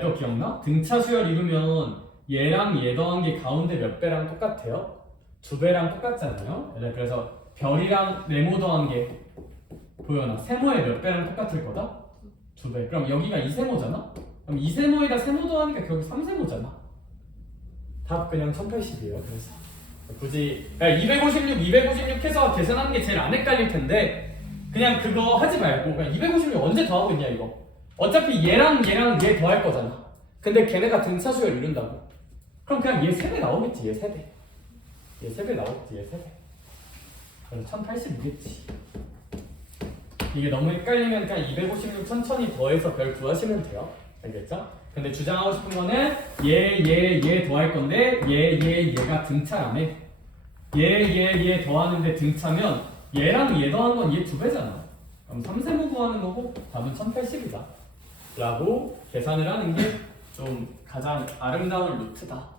또 기억나? 등차 수열 이루면 얘랑 얘 더한 게 가운데 몇 배랑 똑같아요? 2배랑 똑같잖아요. 그래서 별이랑 네모 더한 게 보여나? 세모의 몇 배랑 똑같을 거다? 2배. 그럼 여기가 2세모잖아? 그럼 2세모에다 세모 더하니까 결국 3세모잖아. 답 그냥 1080이에요. 그래서 굳이 256 해서 계산하는 게 제일 안 헷갈릴 텐데 그냥 그거 하지 말고 그냥 256 언제 더하고 있냐 이거. 어차피 얘랑 얘 더할 거잖아. 근데 걔네가 등차 수열 이룬다고. 그럼 그냥 얘 3배 나오겠지. 얘 3배 나오겠지. 얘 3배. 그래서 1080이겠지. 이게 너무 헷갈리면 그냥 256 천천히 더해서 별 구하시면 돼요. 알겠죠? 근데 주장하고 싶은 거는 얘 더할 건데 얘가 등차라며. 얘 더하는데 등차면 얘랑 얘 더하는 건 얘 2배잖아. 그럼 3세모 구하는 거고 답은 1080이다 라고 계산을 하는 게 좀 가장 아름다운 루트다.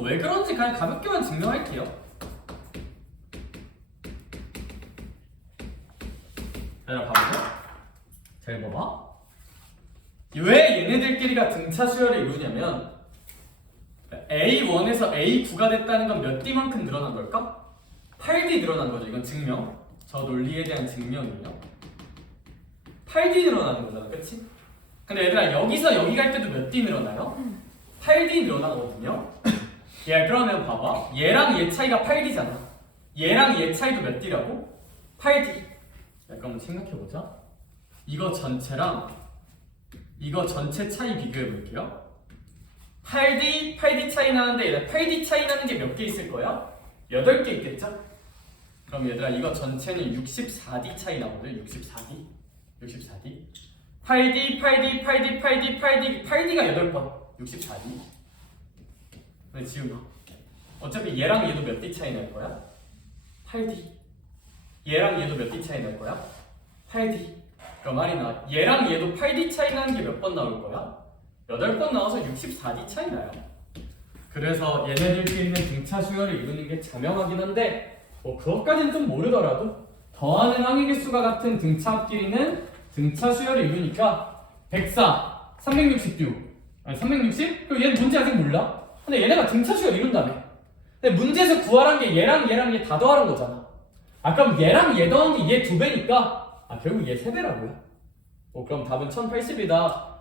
왜 그런지 그냥 가볍게만 증명할게요. 자, 봐보세요. 잘 봐봐. 왜 얘네들끼리가 등차 수열을 이루냐면 A1에서 A9가 됐다는 건 몇 D만큼 늘어난 걸까? 8D 늘어난 거죠. 이건 증명. 저 논리에 대한 증명이에요. 8D 늘어나는 거잖아. 그치? 근데 얘들아 여기서 여기 갈 때도 몇 D 늘어나요? 8D 늘어나거든요. 그러면 봐봐. 얘랑 얘 차이가 8D잖아. 얘랑 얘 차이도 몇 D라고? 8D. 그럼 생각해보자. 이거 전체랑 이거 전체 차이 비교해볼게요. 8D 차이 나는데 8D 차이 나는 게 몇 개 있을 거야? 8개 있겠죠? 그럼 얘들아 이거 전체는 64D 차이 나거든. 64D 8D가 8번 64D. 근데 지훈아 어차피 얘랑 얘도 몇 D 차이 날 거야? 8D. 얘랑 얘도 몇 D 차이 날 거야? 8D. 그러니까 말이 나와. 얘랑 얘도 8D 차이 나는 게 몇 번 나올 거야? 8번 나와서 64D 차이 나요. 그래서 얘네들끼리는 등차 수열을 이루는 게 자명하긴 한데 뭐 그것까지는 좀 모르더라도 더하는 항의 개수가 같은 등차끼리는 등차 수열을 이루니까 104, 366, 아니 360? 그리고 얘는 문제 아직 몰라. 근데 얘네가 등차 수열 이룬다며. 근데 문제에서 구하란 게 얘랑 얘 다 더하는 거잖아. 그럼 얘랑 얘 더한 게 얘 2배니까 결국 얘 3배라고요. 그럼 답은 1080이다.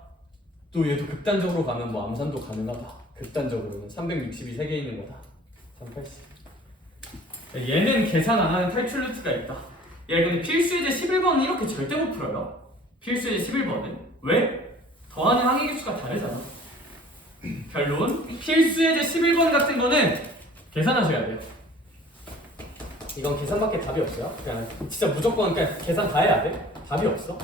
또 얘도 극단적으로 가면 뭐 암산도 가능하다. 극단적으로는 360이 3개 있는 거다. 1080. 얘는 계산 안 하는 탈출 루트가 있다. 얘 근데 필수예제 11번은 이렇게 절대 못 풀어요. 필수예제 11번은 왜? 더하는 항의 개수가 다르잖아. 결론 필수예제 11번 같은 거는 계산하셔야 돼요. 이건 계산밖에 답이 없어요. 그냥 진짜 무조건 그냥 계산 다 해야 돼. 답이 없어.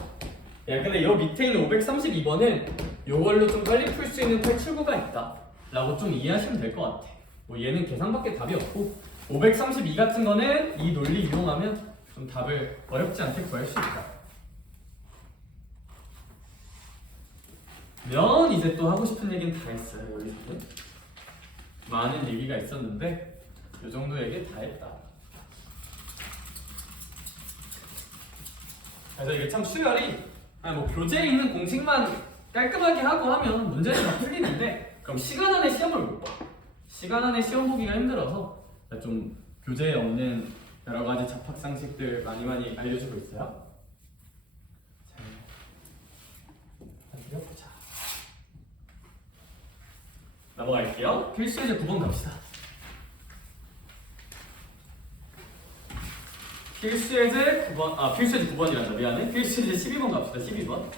야, 근데 요 밑에 있는 532번은 요걸로 좀 빨리 풀 수 있는 탈출구가 있다 라고 좀 이해하시면 될 것 같아. 뭐 얘는 계산밖에 답이 없고 532 같은 거는 이 논리 이용하면 좀 답을 어렵지 않게 구할 수 있다. 면 이제 또 하고 싶은 얘기는 다 했어요. 여기서는 많은 얘기가 있었는데 요 정도 얘기 다 했다. 그래서 이게 참 수열이 뭐 교재에 있는 공식만 깔끔하게 하고 하면 문제는 다 풀리는데 그럼 시간 안에 시험을 못 봐. 시간 안에 시험 보기가 힘들어서 좀 교재에 없는 여러 가지 잡학 상식들 많이 알려주고 있어요. 자, 한번 보자. 넘어갈게요. 필수예제 9번 갑시다. 필수예제 9번, 필수예제 9번이란다. 미안해. 필수예제 12번 갑시다. 12번.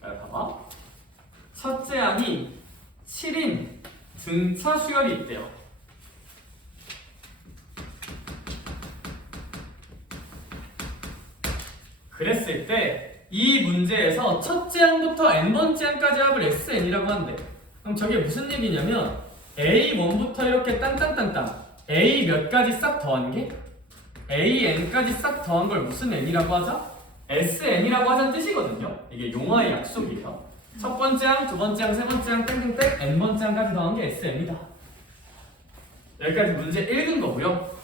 봐봐. 첫째 항이 7인 등차 수열이 있대요. 그랬을 때 이 문제에서 첫째 항부터 n번째 항까지 합을 SN이라고 한대. 그럼 저게 무슨 얘기냐면 A1부터 이렇게 딴딴딴딴 A 몇 가지 싹 더한 게 AN까지 싹 더한 걸 무슨 n이라고 하자? SN이라고 하자는 뜻이거든요. 이게 용어의 약속이에요. 첫 번째 항, 두 번째 항, 세 번째 항, 땡땡땡 n번째 항까지 더한 게 SN이다. 여기까지 문제 읽은 거고요.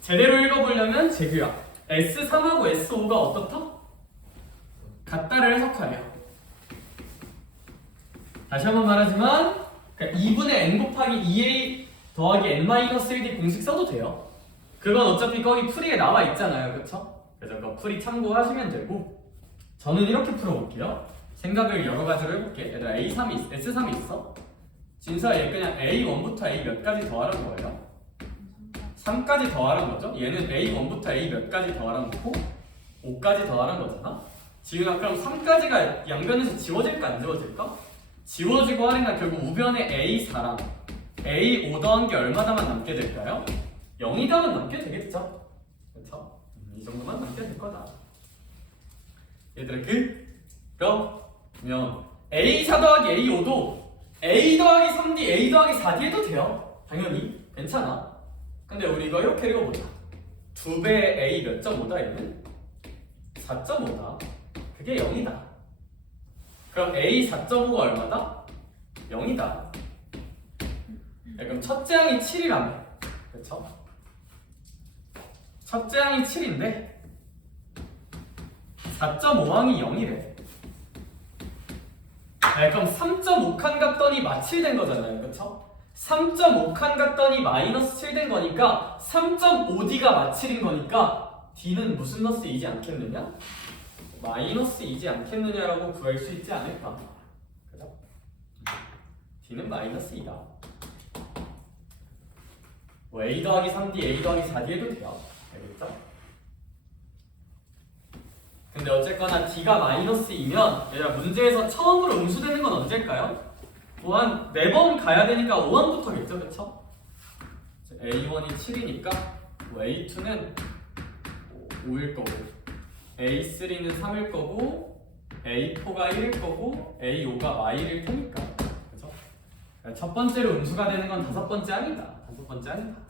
제대로 읽어보려면 재규야. S3하고 S5가 어떻다? 같다를 해석하래요. 다시 한번 말하지만 그러니까 2분의 n 곱하기 2a 더하기 n-1d 공식 써도 돼요. 그건 어차피 거기 풀이에 나와 있잖아요. 그쵸? 그래서 그 풀이 참고하시면 되고 저는 이렇게 풀어볼게요. 생각을 여러 가지로 해볼게. 얘들아 A3이 S3이 있어? 진서 얘 그냥 A1부터 A 몇 가지 더하라는 거예요. 3까지 더하라는 거죠. 얘는 A1부터 A 몇 가지 더하라는 거고 5까지 더하라는 거잖아. 지금 그럼 3까지가 양변에서 지워질까 안 지워질까? 지워지고 하니까 결국 우변에 A4랑 A5 더한 게 얼마다만 남게 될까요? 0이다만 남게 되겠죠? 그쵸? 이 정도만 남게 될 거다. 얘들아 그러면 A4 더하기 A5도 A 더하기 3D, A 더하기 4D 해도 돼요. 당연히 괜찮아. 근데 우리 이거 이렇게 읽어보자. 2배의 A 몇 점 5다 얘는? 4.5다. 그게 0이다. 그럼 A 4.5가 얼마다? 0이다. 그럼 첫째 항이 7이라며. 그쵸? 첫째 항이 7인데 4.5항이 0이래. 그럼 3.5칸 갔더니 마7 된 거잖아요. 그쵸? 3.5칸 갔더니 마이너스 7 된 거니까 3.5D가 마7인 거니까 D는 무슨 너스이지 않겠느냐? 마이너스이지 않겠느냐라고 구할 수 있지 않을까? 그죠? D는 마이너스 2다. 뭐 A 더하기 3D, A 더하기 4D 해도 돼요. 알겠죠? 근데 어쨌거나 D가 마이너스 2면 얘들아 문제에서 처음으로 음수되는 건 언제일까요? 또한 4번 가야 되니까 5항부터겠죠? 그쵸? A1이 7이니까 뭐 A2는 5일 거고 A3는 3일 거고 A4가 1일 거고 A5가 마일일 테니까 그죠? 첫 번째로 음수가 되는 건 5번째 항이다. 5번째 항이다.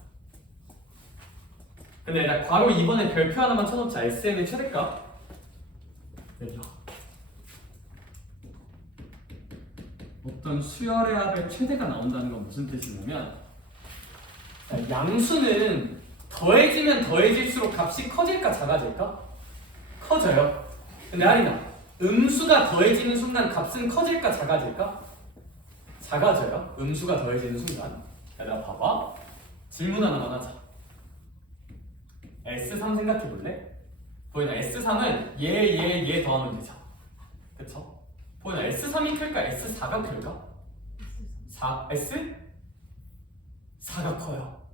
근데 나 괄호 2번에 별표 하나만 쳐놓자. SN의 최대값 여기요. 어떤 수열의 합의 최대가 나온다는 건 무슨 뜻이냐면 양수는 더해지면 더해질수록 값이 커질까 작아질까? 커져요. 근데 아리나 음수가 더해지는 순간 값은 커질까 작아질까? 작아져요. 음수가 더해지는 순간. 얘들아 봐봐. 질문 하나만 하자. S3 생각해 볼래? 보이나 S3은 얘 더하면 되죠. 그쵸? 보이나 S3이 클까 S4가 클까? 4 S4가 커요.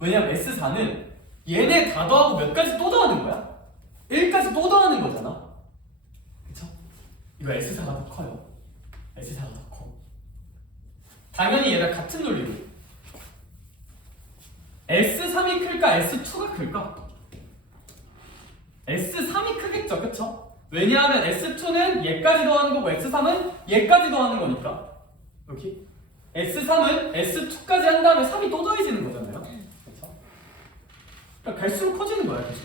왜냐면 S4는 얘네 다 더하고 몇 가지 또 더하는 거야? 1까지 또 더하는 거잖아. 그쵸? 이거 S4가 더 커요. S4가 더 커. 당연히 얘랑 같은 논리로 S3이 클까 S2가 클까? S3이 크겠죠, 그쵸? 왜냐하면 S2는 얘까지 더하는 거고 S3은 얘까지 더하는 거니까. 여기 S3은 S2까지 한 다음에 3이 또 더해지는 거잖아요. 그쵸? 그러니까 갈수록 커지는 거야, 계속.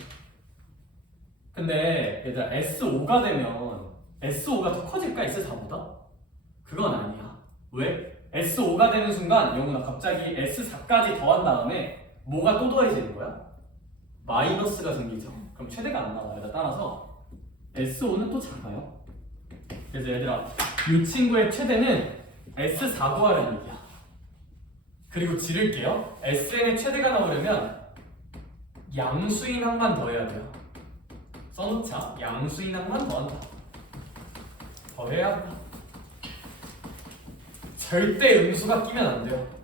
근데 얘들아 S5가 되면 S5가 더 커질까, S4보다? 그건 아니야. 왜? S5가 되는 순간 영훈아 갑자기 S4까지 더한 다음에 뭐가 또 더해지는 거야? 마이너스가 생기죠. 그럼 최대가 안 나와요. 따라서 S5는 또 작아요. 그래서 얘들아 이 친구의 최대는 S4 구하라는 얘기야. 그리고 지를게요. SN의 최대가 나오려면 양수인 항만 더해야 돼요. 써놓자. 양수인 항만 더한다. 더해야 한다. 절대 음수가 끼면 안 돼요.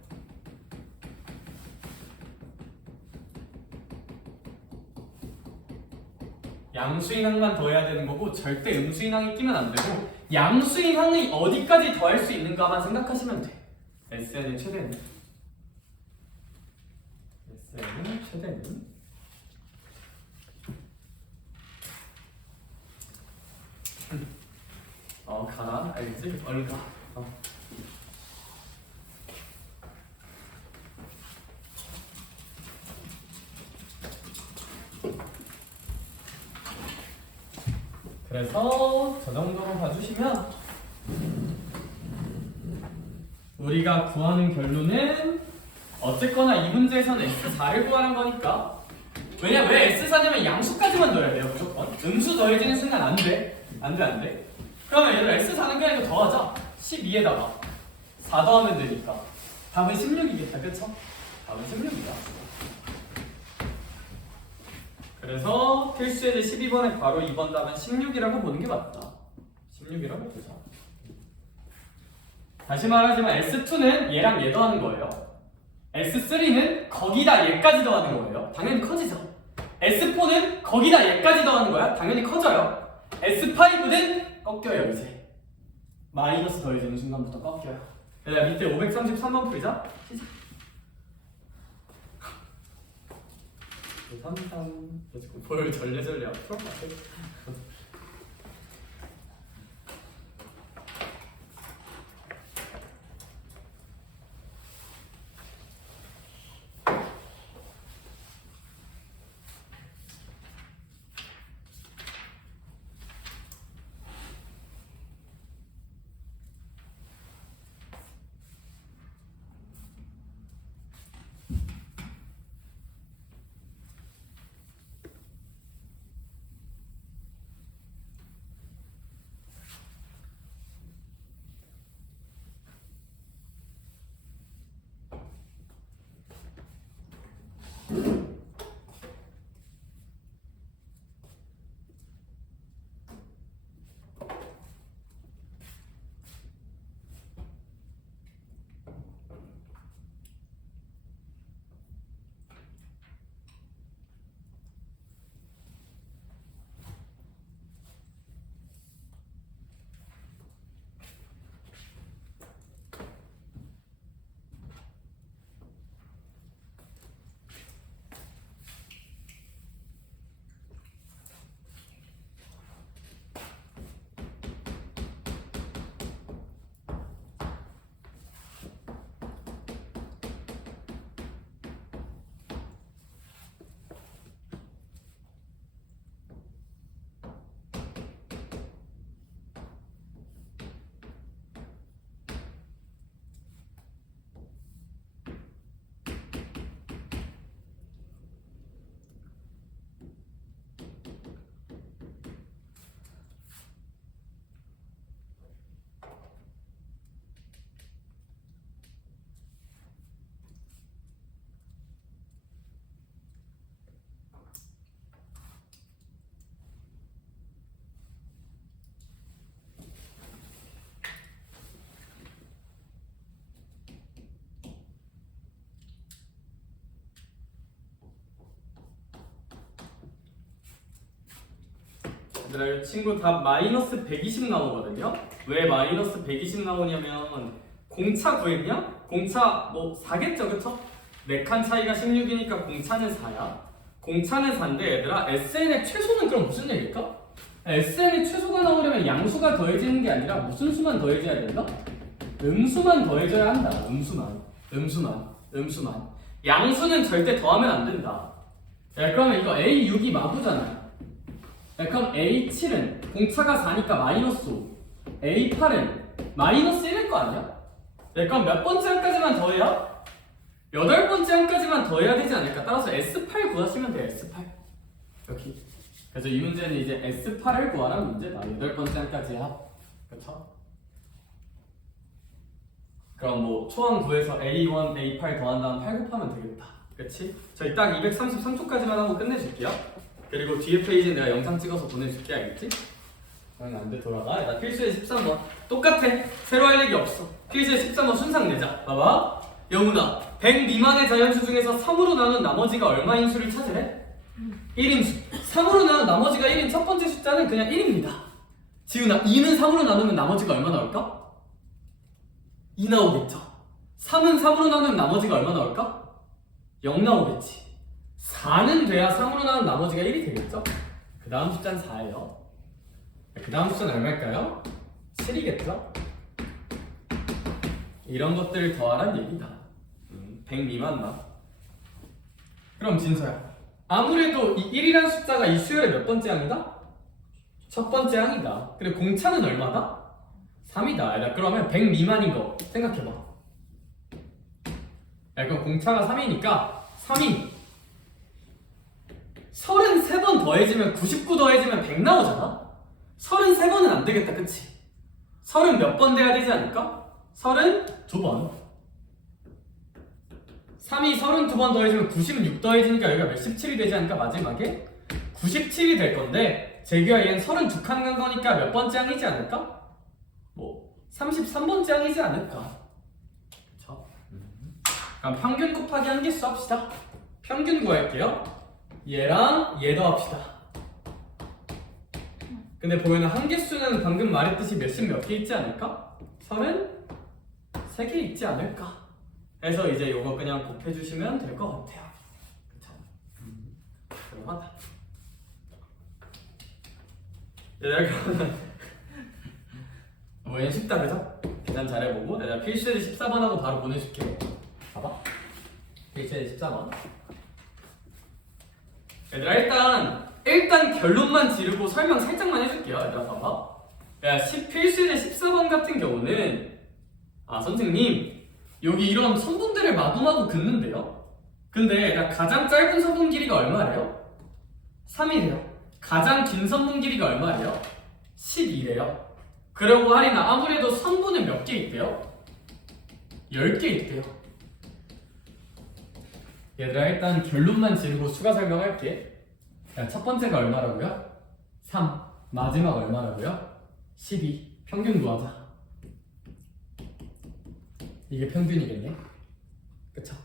양수인항만 더해야 되는 거고 절대 음수인항이 끼면 안 되고 양수인항이 어디까지 더할 수 있는가만 생각하시면 돼. SN의 최대는 가라. 알겠지? 얼른 가. 그래서 저 정도로 봐주시면 우리가 구하는 결론은 어쨌거나 이 문제에서는 S4를 구하는 거니까. 왜냐 왜 S4냐면 양수까지만 넣어야 돼요. 무조건 음수 더해지는 순간 안 돼. 그러면 얘들아 S4는 그냥 이거 더하자. 12에다가 4 더하면 되니까 답은 16이겠다. 그쵸? 답은 16이다. 그래서 필수예제 12번에 바로 2번 답은 16이라고 보는 게 맞다. 16이라고 보자. 다시 말하지만 S2는 얘랑 얘 더하는 거예요. S3는 거기다 얘까지 더하는 거예요. 당연히 커지죠. S4는 거기다 얘까지 더하는 거야. 당연히 커져요. S5는 꺾여요. 이제 마이너스 더해지는 순간부터 꺾여요. 야, 밑에 533번 풀이자. 시작. 33 볼 절레절레 앞으로 가세요. 얘들아 이 친구 답 마이너스 120 나오거든요. 왜 마이너스 120 나오냐면 공차 구했냐? 공차 뭐 4겠죠 그쵸? 4칸 차이가 16이니까 공차는 4야. 공차는 4인데 얘들아 SN의 최소는 그럼 무슨 얘기일까? SN의 최소가 나오려면 양수가 더해지는 게 아니라 무슨 수만 더해져야 된다? 음수만 더해져야 한다. 음수만. 양수는 절대 더하면 안 된다. 야, 그러면 이거 A6이 마구잖아. 야, 그럼 A7은 공차가 4니까 마이너스 5, A8은 마이너스 1일 거 아니야? 야, 그럼 몇 번째 항까지만 더해야? 8번째 항까지만 더해야 되지 않을까? 따라서 S8 구하시면 돼. S8 여기. 그래서 이 문제는 이제 S8을 구하라는 문제다. 8번째 항까지야. 그쵸? 그럼 뭐 초항 구해서 A1, A8 더한 다음 8 곱하면 되겠다. 그치? 저희 딱 233초까지만 하고 끝내줄게요. 그리고 뒤에 페이지 내가 영상 찍어서 보내줄게. 알겠지? 응, 안돼 돌아가. 나 필수의 13번 똑같아. 새로 할 얘기 없어. 필수의 13번 순상 내자. 봐봐. 영훈아 100 미만의 자연수 중에서 3으로 나눈 나머지가 얼마인 수를 찾으래? 1인 수. 3으로 나눈 나머지가 1인 첫 번째 숫자는 그냥 1입니다. 지훈아 2는 3으로 나누면 나머지가 얼마 나올까? 2 나오겠죠. 3은 3으로 나누면 나머지가 얼마 나올까? 0 나오겠지. 4는 돼야 3으로 나눈 나머지가 1이 되겠죠? 그 다음 숫자는 4예요. 그 다음 숫자는 얼마일까요? 7이겠죠? 이런 것들을 더하란 얘기다. 100 미만나. 그럼 진서야 아무래도 이 1이란 숫자가 이 수열의 몇 번째 항이다? 첫 번째 항이다. 그리고 공차는 얼마다? 3이다. 야, 그러면 100 미만인 거 생각해봐. 야, 그럼 공차가 3이니까 3이 33번 더해지면 99 더해지면 100 나오잖아? 33번은 안 되겠다, 그치? 30 몇 번 돼야 되지 않을까? 32번. 3이 32번 더해지면 96 더해지니까 여기가 몇 17이 되지 않을까? 마지막에 97이 될 건데 재규야 얘는 32칸 간 거니까 몇 번째 항이지 않을까? 뭐 33번째 항이지 않을까? 그쵸? 그럼 평균 곱하기 한개수 합시다. 평균 구할게요. 얘랑 얘 더합시다. 근데 보이는 한개수는 방금 말했듯이 몇십 몇 개 있지 않을까? 33개 있지 않을까? 그래서 이제 요거 그냥 곱해주시면 될 것 같아요. 그쵸? 그러하다. 얘들아 그러면 뭐 얘는 쉽다 그죠? 계산 잘해보고 내가 필수에 14번하고 바로 보내줄게. 봐봐. 필수에 14번. 얘들아 일단 결론만 지르고 설명 살짝만 해줄게요. 얘들아 봐봐. 야 필수제 14번 같은 경우는 선생님 여기 이런 선분들을 마구마구 긋는데요. 근데 가장 짧은 선분 길이가 얼마래요? 3이래요. 가장 긴 선분 길이가 얼마래요? 12래요. 그러고 하리나 아무래도 선분은 몇 개 있대요? 10개 있대요. 얘들아 일단 결론만 지르고 추가 설명할게. 야, 첫 번째가 얼마라고요? 3. 마지막 얼마라고요? 12. 평균 구하자. 이게 평균이겠네. 그쵸?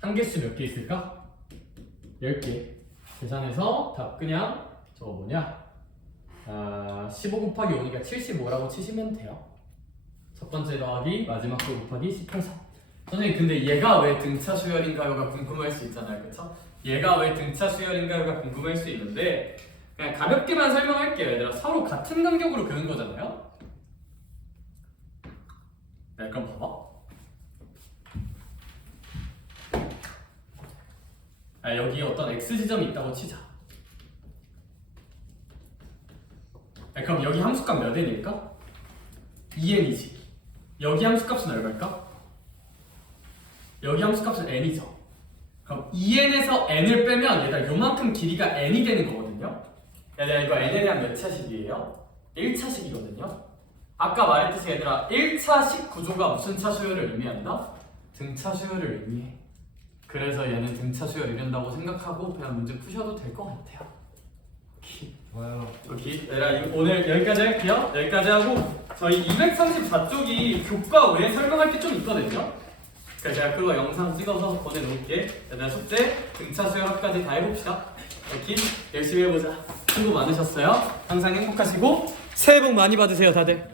한 개수 몇 개 있을까? 10개. 계산해서 답 그냥 저거 뭐냐? 15 곱하기 5니까 75라고 치시면 돼요. 첫 번째 더하기 마지막 거 곱하기 18. 선생님 근데 얘가 왜 등차 수열인가요가 궁금할 수 있잖아요. 그쵸? 얘가 왜 등차 수열인가요가 궁금할 수 있는데 그냥 가볍게만 설명할게요. 얘들아 서로 같은 간격으로 그는 거잖아요. 네, 그럼 봐봐. 여기 어떤 x 지점이 있다고 치자. 그럼 여기 함수값 몇 n일까? 2n이지. 여기 함수값은 얼마일까? 여기 함수값은 n이죠. 그럼 2n에서 n을 빼면 얘가 요만큼 길이가 n이 되는 거거든요. 얘들아 이거 n에 대한 몇 차식이에요? 1차식이거든요. 아까 말했듯이 얘들아 1차식 구조가 무슨 차 수열을 의미한다? 등차 수열을 의미해. 그래서 얘는 등차 수열 이른다고 생각하고 그냥 문제 푸셔도 될 것 같아요. 오케이. 좋아요. 오케이. 얘들아 오늘 여기까지 할게요. 여기까지 하고 저희 234쪽이 교과 외에 설명할 게 좀 있거든요. 그래서 제가 그거 영상 찍어서 보내놓을게. 얘들아 숙제 등차 수열학까지 다 해봅시다. 오케이. 열심히 해보자. 수고 많으셨어요. 항상 행복하시고 새해 복 많이 받으세요 다들.